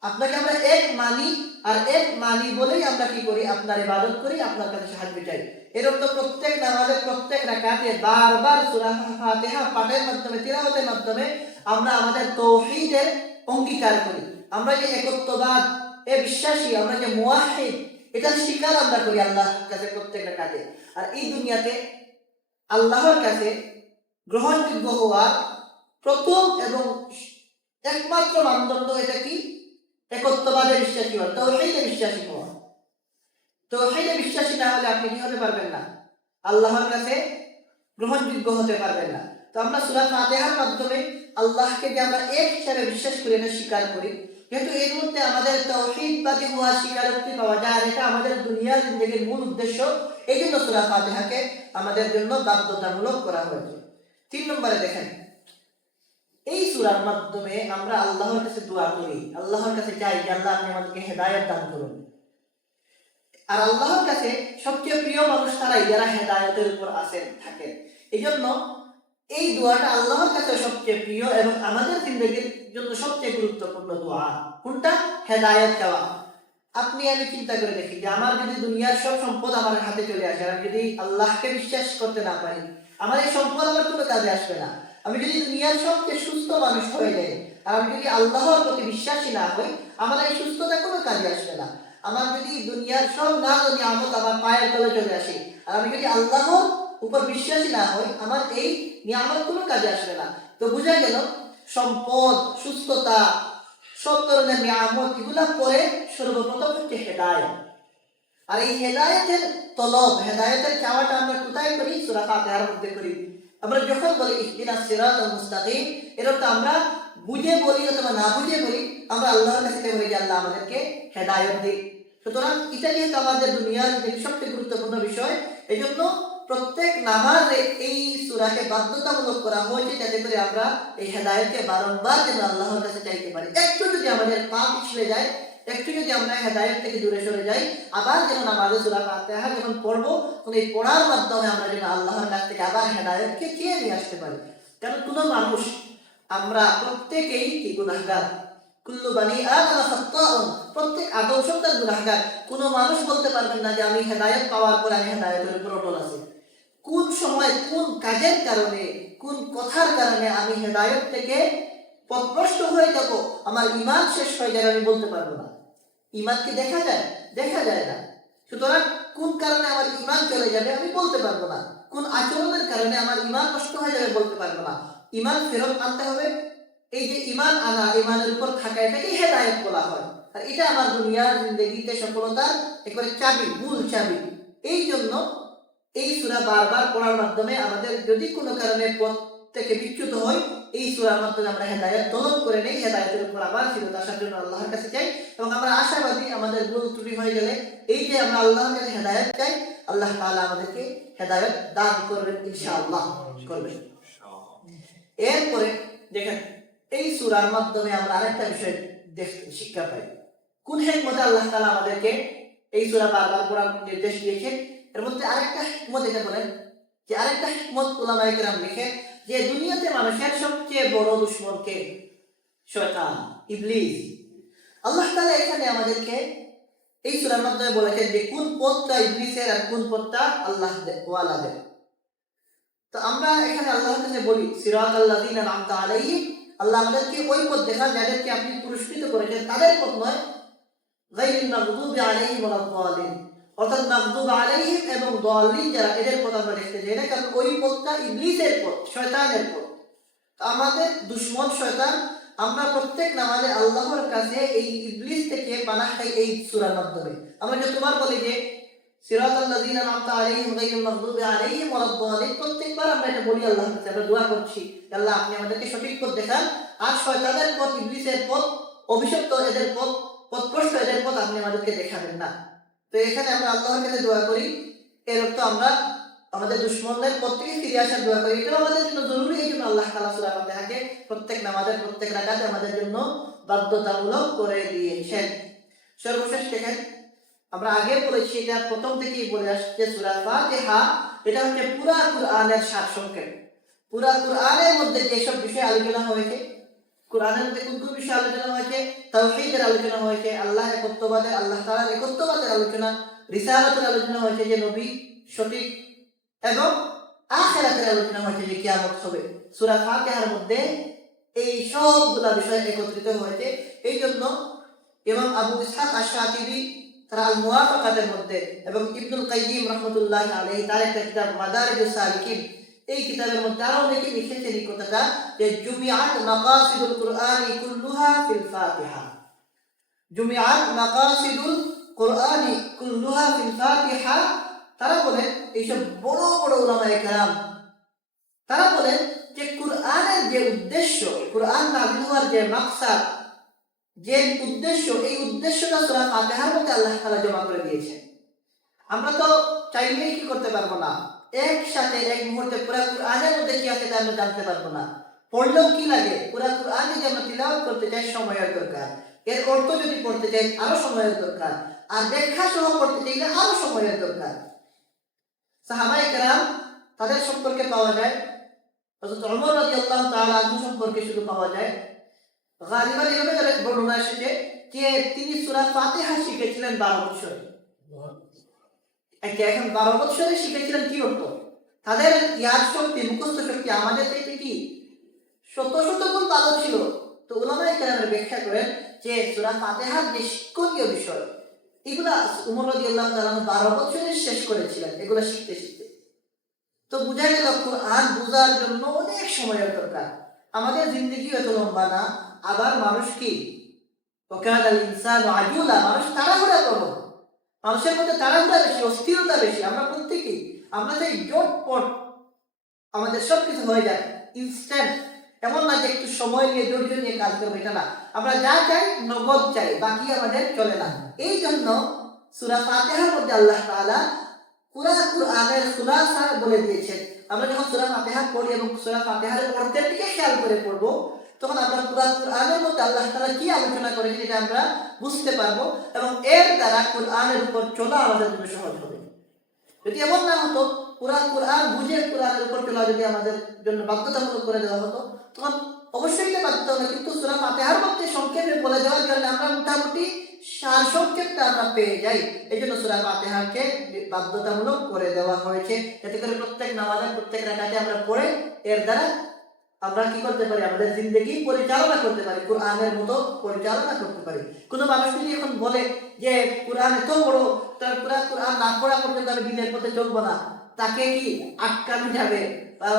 আপনাকে আমরা এক মানি, আর এক মানি বলেই আমরা কি করি? আপনার ইবাদত করি, আপনার কাছে সাহায্য চাই। এর অর্থ প্রত্যেক নামাজের প্রত্যেক রাকাতে বারবার সূরা ফাতিহা পাঠের মাধ্যমে, তিলাওয়াতের মাধ্যমে আমরা আমাদের তাওহীদের অঙ্গীকার করি। আমরা যে একত্ববাদ এ বিশ্বাসী, আমরা যে মুওয়াহিদ, এটা স্বীকার আমরা করি আল্লাহর কাছে প্রত্যেক রাকাতে। আর এই দুনিয়াতে আল্লাহর কাছে গ্রহণযোগ্য হওয়ার প্রথম এবং একমাত্র মানদণ্ড এটা কি? একত্ববাদে বিশ্বাসী হওয়া, তাওহীদে বিশ্বাসী হওয়া। তাওহীদে বিশ্বাসী না হলে আপনি কি হতে পারবেন না? আল্লাহর কাছে গ্রহণযোগ্য হতে পারবেন না। তো আমরা সূরা ফাতিহার মাধ্যমে আল্লাহকে যে আমরা এক হিসাবে বিশ্বাস করি, এটা স্বীকার করি। যেহেতু এর মধ্যে আমাদের তাওহীদবাদী হওয়ার স্বীকারোক্তি পাওয়া যায়, আর এটা আমাদের দুনিয়ার জিন্দেগির মূল উদ্দেশ্য, এই জন্য সূরা ফাতিহাকে আমাদের জন্য বাধ্যতামূলক করা হয়েছে। 3 নম্বরে দেখেন, এই সূরার মাধ্যমে আমরা আল্লাহর কাছে দোয়া করি, আল্লাহর কাছে চাই যে আল্লাহ আপনি আমাদেরকে হেদায়েত দান করুন। আর আল্লাহর কাছে সবচেয়ে প্রিয় মানুষ তারাই যারা হেদায়েতের উপর আছেন, থাকেন। এই জন্য এই দোয়াটা আল্লাহর কাছে সবচেয়ে প্রিয় এবং আমাদের জিন্দেগির জন্য সবচেয়ে গুরুত্বপূর্ণ দোয়া। কোনটা? হেদায়েত চাওয়া। আপনি আমি চিন্তা করে দেখি যে আমার যদি দুনিয়ার সব সম্পদ আমার হাতে চলে আসে, আমি যদি আল্লাহকে বিশ্বাস করতে না পারি, আমার এই সম্পদ আমার কোনো কাজে আসবে না। আমি যদি দুনিয়ার সবচেয়ে সুস্থ মানুষ হয়ে যাই, আর আমি যদি আল্লাহর প্রতি বিশ্বাসী না হই, আমার এই সুস্থতা কোনো কাজে আসবে না। আমার যদি দুনিয়ার সব নিয়ামত আমার পায়ের তলে চলে আসে, আর আমি যদি আল্লাহর উপর বিশ্বাসী না হই, আমার এই নিয়ামত কোনো কাজে আসবে না। তো বোঝা গেল সম্পদ, সুস্থতা, সব ধরনের নিয়ামত এগুলা পরে সর্বপ্রথম হচ্ছে হেদায়েত। আর এই হেদায়েতের তলব, হেদায়েতের চাওয়াটা আমরা কোথায় করি? সূরা ফাতিহার মধ্যে করি। আমরা যখন বলি ইহদিনাস সিরাতাল মুস্তাকিম, এর অর্থ আমরা বুঝে বলি অথবা না বুঝে বলি, আমরা আল্লাহর কাছে বলি যে আল্লাহ আমাদেরকে হেদায়েত দিন। সুতরাং এটা যেহেতু আমাদের দুনিয়ার সবচেয়ে গুরুত্বপূর্ণ বিষয়, এই জন্য প্রত্যেক নামাজে এই সূরাকে বাধ্যতামূলক করা হয়েছে, যাতে করে আমরা এই হেদায়েতকে বারংবার যেন আল্লাহর কাছে চাইতে পারি। একটু যদি আমাদের পা পিছলে যায়, একটু যদি আমরা হেদায়েত থেকে দূরে সরে যাই, আবার যেন নামাজে সূরা ফাতিহা যখন পড়বো, তখন এই পড়ার মাধ্যমে আমরা যেন আল্লাহর কাছ থেকে আবার হেদায়েতকে চেয়ে নিয়ে আসতে পারি। কারণ কোনো মানুষ, আমরা প্রত্যেকেই কি গুনাহগার, কুল্লু বানি আদম খাত্তাউন, প্রত্যেক আদম সন্তান গুনাহগার। কোনো মানুষ বলতে পারবেন না যে আমি হেদায়েত পাওয়ার পর আমি হেদায়েতের উপর অটল আছি। কোন সময়, কোন কাজের কারণে, কোন কথার কারণে আমি হেদায়েত থেকে পথভ্রষ্ট হয়ে যাব, আমার ঈমান শেষ হয়ে যাবে, আমি বলতে পারবো না। ঈমান কি দেখা যায়? দেখা যায় না। সুতরাং কোন কারণে আমার ঈমান চলে যাবে আমি বলতে পারবো না। কোন আচরণের কারণে আমার ঈমান নষ্ট হয়ে যাবে বলতে পারবো না। ঈমান ফেরত আনতে হবে। এই যে ঈমান আনা, ঈমানের উপর থাকা, এটাকে হেদায়েত বলা হয়। আর এটা আমার দুনিয়ার জিন্দেগিতে সফলতার একেবারে চাবি, মূল চাবি। এই জন্য এই সূরা বারবার পড়ার মাধ্যমে আমাদের যদি কোনো কারণে পথ থেকে বিচ্যুত হয়, এই সূরার মাধ্যমে আমরা হেদায়েত তলব করে নেই, হেদায়েতের উপর আবার ফিরত আসার জন্য আল্লাহর কাছে চাই। এবং আমরা আশাবাদী আমাদের ভুল ত্রুটি হয়ে গেলে এই যে আমরা আল্লাহর কাছে হেদায়েত চাই, আল্লাহ তাআলা আমাদেরকে হেদায়েত দান করবেন, ইনশাআল্লাহ করবেন। এরপরে দেখেন, এই সূরার মাধ্যমে আমরা আরেকটা বিষয় শিক্ষা পাই। কোন হিকমতে আল্লাহ তাআলা আমাদেরকে এই সূরা বারবার পড়ার নির্দেশ দিয়েছেন? এর মধ্যে আরেকটা হিকমত এটা বলেন যে, আরেকটা হিকমত উলামায়ে কেরাম লিখে যে দুনিয়াতে মানুষের সবচেয়ে বড় দুশমন কে? শয়তান, ইবলিস। আল্লাহ তাআলা এখানে আমাদেরকে এই সূরার মাধ্যমে বলেছেন যে কোন পথটা ইবলিসের আর কোন পথটা আল্লাহ ওয়ালাদের। তো আমরা এখানে আল্লাহর কাছে বলি সিরাতাল লাযিনা আন'আমতা আলাইহিম, আল্লাহ আমাদেরকে ওই পথ দেখান যাদেরকে আপনি পুরস্কৃত করেছেন, তাদের পথ নয়। গায়রিল মাগদুবি আলাইহিম ওয়ালাদ দালিন, অর্থাৎ মাগদুব আলাইহিম এবং দালিন যারা, এদের পথ আমরা দেখতে চাই না, কারণ ওই পথটা ইবলিসের পথ, শয়তানের পথ। তো আমাদের দুশমন শয়তান। আমরা প্রত্যেক নামাজে আল্লাহর কাছে এই ইবলিস থেকে পানাহ চাই এই সূরার মাধ্যমে। আমরা যতবার বলি যে সিরাতাল লাযিনা আন'আমতা আলাইহিম গায়রিল মাগদুবি আলাইহিম ওয়ালাদ দালিন, প্রত্যেকবার আমরা এটা বলি আল্লাহর কাছে, আমরা দোয়া করছি আল্লাহ আপনি আমাদেরকে সঠিক পথ দেখান, আর শয়তানের পথ, ইবলিসের পথ, অভিশপ্ত এদের পথ পথভ্রষ্ট এদের পথ আপনি আমাদেরকে দেখাবেন না। তো এখানে আমরা আল্লাহর কাছে দোয়া করি, এর অর্থ আমরা আমাদের দুশ্মনদের পথ থেকে ফিরে আসার দোয়া করি। এটাও আমাদের জন্য জরুরি, এই জন্য আল্লাহ তাআলা সূরা ফাতিহাকে প্রত্যেক নামাজের প্রত্যেক রাকাতে আমাদের জন্য বাধ্যতামূলক করে দিয়েছেন। সর্বশেষ দেখেন, আমরা আগে বলেছি, এটা প্রথম থেকেই বলে আসছে, সূরা ফাতিহা এটা হচ্ছে পুরা কুরআনের সারসংক্ষেপ। পুরা কুরআনের মধ্যে যেসব বিষয় আলোচনা হয়েছে, কুরআনের মধ্যে কোন কোন বিষয় আলোচনা হয়েছে, তাওহীদের আলোচনা হয়েছে, আল্লাহ একত্ববাদের, আল্লাহ তাআলার একত্ববাদের আলোচনা, রিসালাতের আলোচনা হয়েছে যে নবী সঠিক, এবং আখিরাতের আলোচনা হয়েছে যে কিয়ামত হবে। সূরা ফাতিহার মধ্যে এই সবগুলা বিষয় একত্রিত হয়েছে। এই জন্য ইমাম আবু ইসহাক আশ-শাতিবি তারা আল মুওয়াফাকাতের মধ্যে, এবং ইবনুল কাইয়িম রাহমাতুল্লাহি আলাইহি তার একটা কিতাব মাদারিজুস সালিকিন, এই কিতাবের মধ্যে আরো অনেকে লিখেছেন এই কথাটা যে জুমিআত মাকাসিদুল কুরআনি কুল্লুহা ফিল ফাতিহা। জুমিআত মাকাসিদুল কুরআনি কুল্লুহা ফিল ফাতিহা। তারা বলেন, এইসব বড় বড় উলামায়ে কেরাম তারা বলেন যে কুরআনের যে উদ্দেশ্য, কুরআন নাযিল হওয়ার যে মাকসাদ, যে উদ্দেশ্য, এই উদ্দেশ্যটা সূরা ফাতিহার মধ্যে আল্লাহ তাআলা জমা করে দিয়েছেন। আমরা তো চাইলেই কি করতে পারবো না, একসাথে এক মুহূর্তে পুরো কুরআনের মধ্যে কি আছে তা আমরা জানতে পারবো না। পড়লেও কি লাগে, পুরো কুরআন যদি আমরা তিলাওয়াত করতে চাই সময়ের দরকার, এর অর্থ যদি পড়তে চাই আরো সময়ের দরকার, আর ব্যাখ্যা সহ পড়তে চাইলে আরো সময়ের দরকার। সাহাবায়ে কেরাম তাদের সম্পর্কে পাওয়া যায়, হযরত ওমর রাদিয়াল্লাহু তাআলা আনহু সম্পর্কে শুধু পাওয়া যায়, গালিবান এভাবে বর্ণনা এসেছে যে তিনি সূরা ফাতিহা শিখেছিলেন 12 বছরে। এখন 12 বছরে শিখেছিলেন কি অর্থ? তাদের ইয়াদ শক্তি, মুখস্থ শক্তি আমাদের থেকে কি শত শত গুণ ভালো ছিল। তো উলামায়ে কেরামের ব্যাখ্যা করেন যে সূরা ফাতিহার যে শিক্ষণীয় বিষয়, এগুলা ওমর রাদিয়াল্লাহু তাআলা 12 বছরে শেষ করেছিলেন, এগুলা শিখতে শিখতে। তো বুঝা গেল কুরআন বোঝার জন্য অনেক সময়ের দরকার। আমাদের জিন্দেগি এত লম্বা না, আবার মানুষ কি ওয়াকানাল ইনসানু আজুলা, মানুষ তাড়াহুড়া করে, মানুষের মধ্যে তাড়াহুড়া বেশি, অস্থিরতা বেশি। আমরা প্রত্যেকেই আমরা চাই জটপট আমাদের সবকিছু হয়ে যায় ইনস্ট্যান্ট। এমন না যে একটু সময় নিয়ে ধৈর্য নিয়ে কাজ করবো, এটা না। আমরা যা চাই নগদ চাই, বাকি আমাদের চলে না। এই জন্য সূরা ফাতিহার মধ্যে আল্লাহ তাআলা পুরা কুরআনের খুলাসা বলে দিয়েছেন। আমরা যখন সূরা ফাতিহা পড়ি এবং সূরা ফাতিহার অর্থের দিকে খেয়াল করে পড়বো, তখন আমরা পুরা কুরআনের মধ্যে আল্লাহ তাআলা কি আলোচনা করেছেন এটা আমরা বুঝতে পারবো, এবং এর দ্বারা কুরআনের উপর চলা আমাদের জন্য সহজ হবে। যদি এমন না হতো, পুরা কুরআন বুঝে কুরআনের উপর চলা যদি আমাদের জন্য বাধ্যতামূলক করে দেওয়া হতো, তখন অবশ্যই এটা বাধ্যতা হতো। কিন্তু সূরা ফাতিহার মধ্যে সংক্ষেপে বলে দেওয়ার কারণে আমরা মোটামুটি সার সংক্ষেপটা আমরা পেয়ে যাই। এই জন্য সূরা ফাতিহাকে বাধ্যতামূলক করে দেওয়া হয়েছে, যাতে করে প্রত্যেক নামাজের প্রত্যেক রাকাতে আমরা পড়ে এর দ্বারা আমরা কি করতে পারি, আমাদের জিন্দেগি পরিচালনা করতে পারি, কুরআনের মতো পরিচালনা করতে পারি। কোনো মানুষ যদি এখন বলে যে কুরআন এত বড়, তার পুরা কুরআন না পড়া পর্যন্ত আমি দিনের পথে চলবো না, তাকে কি আটকানো যাবে,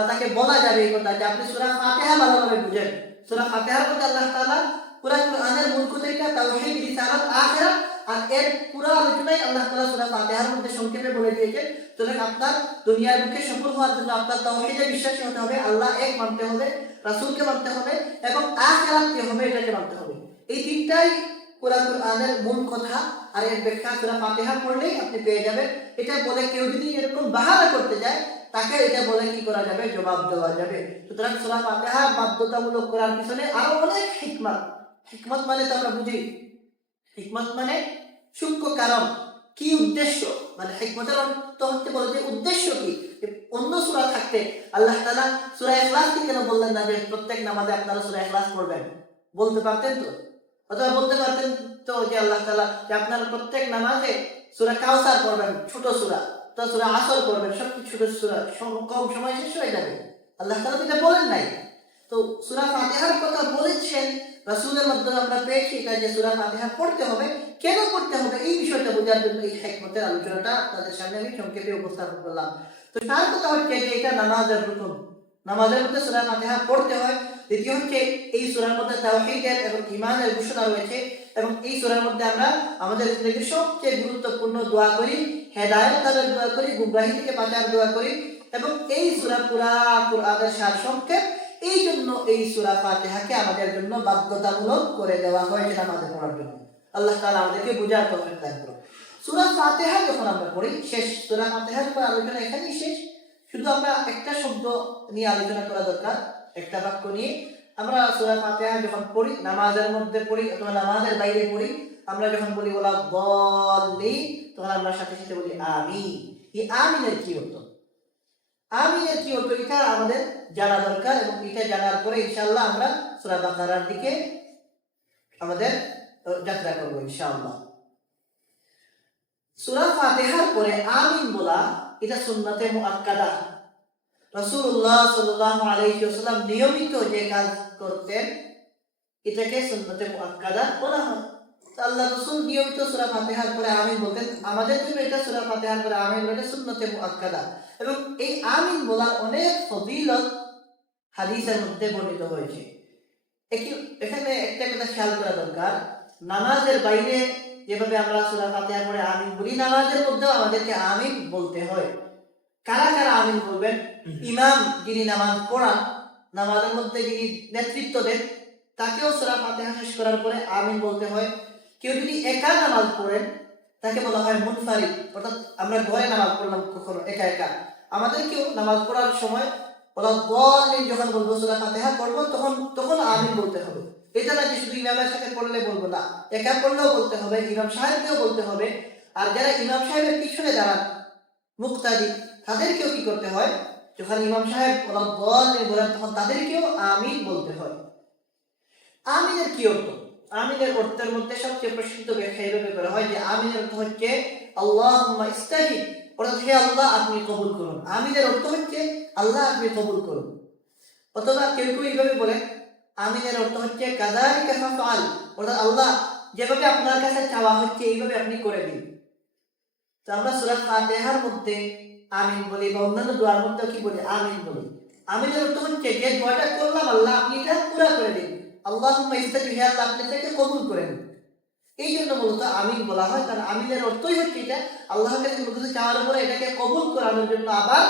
তাকে বলা যাবে এই কথা যে আপনি সূরা ফাতিহা ভালোভাবে বুঝেন। সূরা ফাতিহার মধ্যে আল্লাহ তাআলা পুরা কুরআনের মূল কথাটা তাওহীদ, রিসালাত, আখিরাত, আর এর পুরো আলোচনাই আল্লাহ তাআলা সূরা ফাতিহার মধ্যে সংক্ষেপে বলে দিয়েছেন। সুতরাং আপনার দুনিয়ার বুকে সফল হওয়ার জন্য আপনার তাওহীদে বিশ্বাসী হতে হবে, আল্লাহ এক মানতে হবে, রাসূলকে মানতে হবে, এবং আখিরাতকে হবে, এটাকে মানতে হবে। এই তিনটাই পুরা কুরআনের মূল কথা। আর এর ব্যাখ্যা সূরা ফাতিহা পড়লেই আপনি পেয়ে যাবেন। এটা বলে কেউ যদি এরকম বাহানা করতে যায়, তাকে এটা বলে কি করা যাবে, জবাব দেওয়া যাবে। সুতরাং সূরা ফাতিহা বাধ্যতামূলক করার পিছনে আরো অনেক হিকমত। হিকমত মানে তো আমরা বুঝি, হিকমত মানে সূক্ষ্ম কারণ, কি উদ্দেশ্য, মানে হিকমতের অর্থ হচ্ছে বলতে উদ্দেশ্য কি। অন্য সূরা থাকতে আল্লাহ তাআলা সূরা ইখলাস কেন বললেন না যে প্রত্যেক নামাজে আপনারা সূরা ইখলাস পড়বেন? বলতে পারতেন তো, অথবা বলতে পারতেন তো যে আল্লাহ তাআলা যে আপনারা প্রত্যেক নামাজে সূরা কাউসার পড়বেন, ছোট সূরা, তো সূরা আসর পড়বেন, সবকিছু ছোট সূরা, কম সময় শেষ হয়ে যাবে। আল্লাহ তাআলা এটা বলেন নাই। তো সূরা ফাতিহার কথা বলেছেন রাসূলের মাধ্যমে আমরা পেয়েছি এটা যে সূরা ফাতিহা পড়তে হবে। কেন পড়তে হবে এই বিষয়টা বোঝার জন্য এই হিকমতের আলোচনাটা আপনাদের সামনে আমি সংক্ষেপে উপস্থাপন করলাম। তো তার কথা হচ্ছে যে এটা নামাজের রুকন, নামাজের মধ্যে সূরা ফাতিহা পড়তে হয়। দ্বিতীয় হচ্ছে এই সূরার মধ্যে তাওহীদের এবং ঈমানের ঘোষণা রয়েছে, এবং এই সূরার মধ্যে আমরা আমাদের জিন্দেগির সবচেয়ে গুরুত্বপূর্ণ দোয়া করি, হেদায়েত লাভের দোয়া করি, গুমরাহি থেকে বাঁচার দোয়া করি। এবং এই সূরা পুরা কুরআনের সারসংক্ষেপ। এই জন্য এই সূরা ফাতিহাকে আমাদের জন্য বাধ্যতামূলক করে দেওয়া হয়েছে নামাজে পড়ার জন্য। আল্লাহ তাআলা আমাদেরকে বুঝার তৌফিক দান করুন। সূরা ফাতিহা যখন আমরা পড়ি, শেষ সূরা ফাতিহার উপর আলোচনা এখানেই শেষ। শুধু আমরা একটা শব্দ নিয়ে আলোচনা করা দরকার, একটা বাক্য নিয়ে। আমরা সূরা ফাতিহা যখন পড়ি, নামাজের মধ্যে পড়ি অথবা নামাজের বাইরে পড়ি, আমরা যখন বলি ওয়ালা দাল্লিন, তখন আমরা সাথে সাথে বলি আমিন। এই আমিনের কি অর্থ? আমিনের কি অর্থ এটা আমাদের জানা দরকার, এবং এটা জানার পরে ইনশাআল্লাহ আমরা সূরা বাকারার দিকে আমাদের যাত্রা করব ইনশাআল্লাহ। সূরা ফাতিহার পরে আমিন বলা এটা সুন্নাতে মুআক্কাদা। রাসূলুল্লাহ সাল্লাল্লাহু আলাইহি ওয়াসাল্লাম নিয়মিত যে কাজ করতেন এটাকে সুন্নাতে মুআক্কাদা বলা হয়। আল্লাহ রাসূল নিয়মিত সূরা ফাতিহার পরে আমিন বলতেন। আমাদের জন্য এটা সূরা ফাতিহার পরে আমিন বলা সুন্নাতে মুআক্কাদা, এবং এই আমিন বলার অনেক ফজিলত হাদিসের মধ্যে বর্ণিত হয়েছে। এখানে একটা কথা খেয়াল করা দরকার, নামাজের বাইরে যেভাবে আমরা সূরা ফাতিহার পরে আমিন বলি, নামাজের মধ্যেও আমাদেরকে আমিন বলতে হয়। কারা কারা আমিন বলবেন? ইমাম যিনি নামাজ পড়ান, নামাজের মধ্যে যিনি নেতৃত্ব দেন, তাকেও সূরা ফাতিহা শেষ করার পরে আমিন বলতে হয়। কেউ যদি একা নামাজ পড়েন তাকে বলা হয় মুনফারিদ, অর্থাৎ আমরা ঘরে নামাজ পড়লাম কখনো একা একা, আমাদেরকেও নামাজ পড়ার সময় ওলা দাল্লিন যখন বলবো সূরা ফাতিহা পড়বো তখন আমিন বলতে হবে। এটা না যে শুধু ইমামের সাথে পড়লে বলবো না, একা পড়লেও বলতে হবে, ইমাম সাহেবকেও বলতে হবে। আর যারা ইমাম সাহেবের পিছনে দাঁড়ান মুক্তাদি, তাদেরকেও কি করতে হয়? যখন ইমাম সাহেব ওলা দাল্লিন বলেন তখন তাদেরকেও আমিন বলতে হয়। আমিনের কি অর্থ? আমিনের অর্থের মধ্যে সবচেয়ে প্রসিদ্ধ ব্যাখ্যা এইভাবে করা হয় যে আমিনের অর্থ হচ্ছে আল্লাহুম্মা ইস্তাজিব, অর্থাৎ হে আল্লাহ আপনি কবুল করুন। আমিনের অর্থ হচ্ছে আল্লাহ আপনি কবুল করুন। অথবা কেউ কেউ এইভাবে বলে আমিনের অর্থ হচ্ছে কাযালিকা ফাফআল, অর্থাৎ আল্লাহ যেভাবে আপনার কাছে চাওয়া হচ্ছে এইভাবে আপনি করে দিন। তো আমরা সূরা ফাতিহার মধ্যে আমিন বলি বা অন্যান্য দোয়ার মধ্যে কি বলি? আমিন বলি। আমিনের অর্থ হচ্ছে যে দোয়াটা করলাম আল্লাহ আপনি এটা পুরো করে দিন। আল্লাহুম্মা ইস্তাজিব, হে আল্লাহ আপনি এটাকে কবুল করেন। এই জন্য মূলত আমিন বলা হয়, কারণ আমিনের অর্থই হচ্ছে এটা আল্লাহর কাছে কোনো কিছু চাওয়ার পরে এটাকে কবুল করানোর জন্য আবার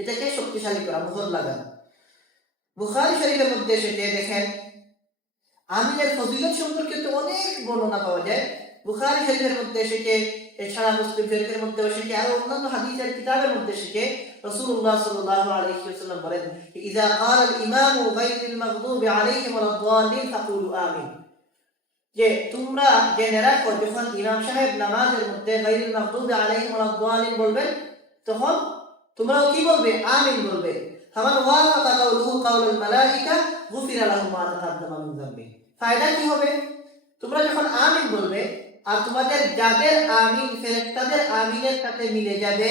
এটাকে শক্তিশালী করা, মোহর লাগানো। বুখারী শরীফের মধ্যে সেটা দেখেন আমিনের ফজিলত সম্পর্কে তো অনেক বর্ণনা পাওয়া যায়। বুখারী শরীফের মধ্যে সেটা, এছাড়া মুসলিম শরীফের মধ্যে সেটা, আর অন্যান্য হাদিসের কিতাবের মধ্যে সেটা রাসূলুল্লাহ সাল্লাল্লাহু আলাইহি ওয়াসাল্লাম বলেন ইযা ক্বালা আল ইমামু গায়রিল মাগদুবি আলাইহিম ওয়ালাদ দাল্লিন ফাকুলু আমিন, যে তোমরা জেনে রাখো যখন ইমাম সাহেব নামাজের মধ্যে গায়রিল মাগদুবি আলাইহিম ওয়ালাদ দাল্লিন বলবেন তখন তোমরাও কি বলবে? আমিন বলবে। ফামান ওয়াফাকা কাউলুহু কাউলুল মালাইকা গুফিরা লাহু মা তাকাদ্দামা মিন যামবি। ফায়দা কি হবে? তোমরা যখন আমিন বলবে আর তোমাদের যাদের আমিন ফেরেশতাদের আমিনের সাথে মিলে যাবে,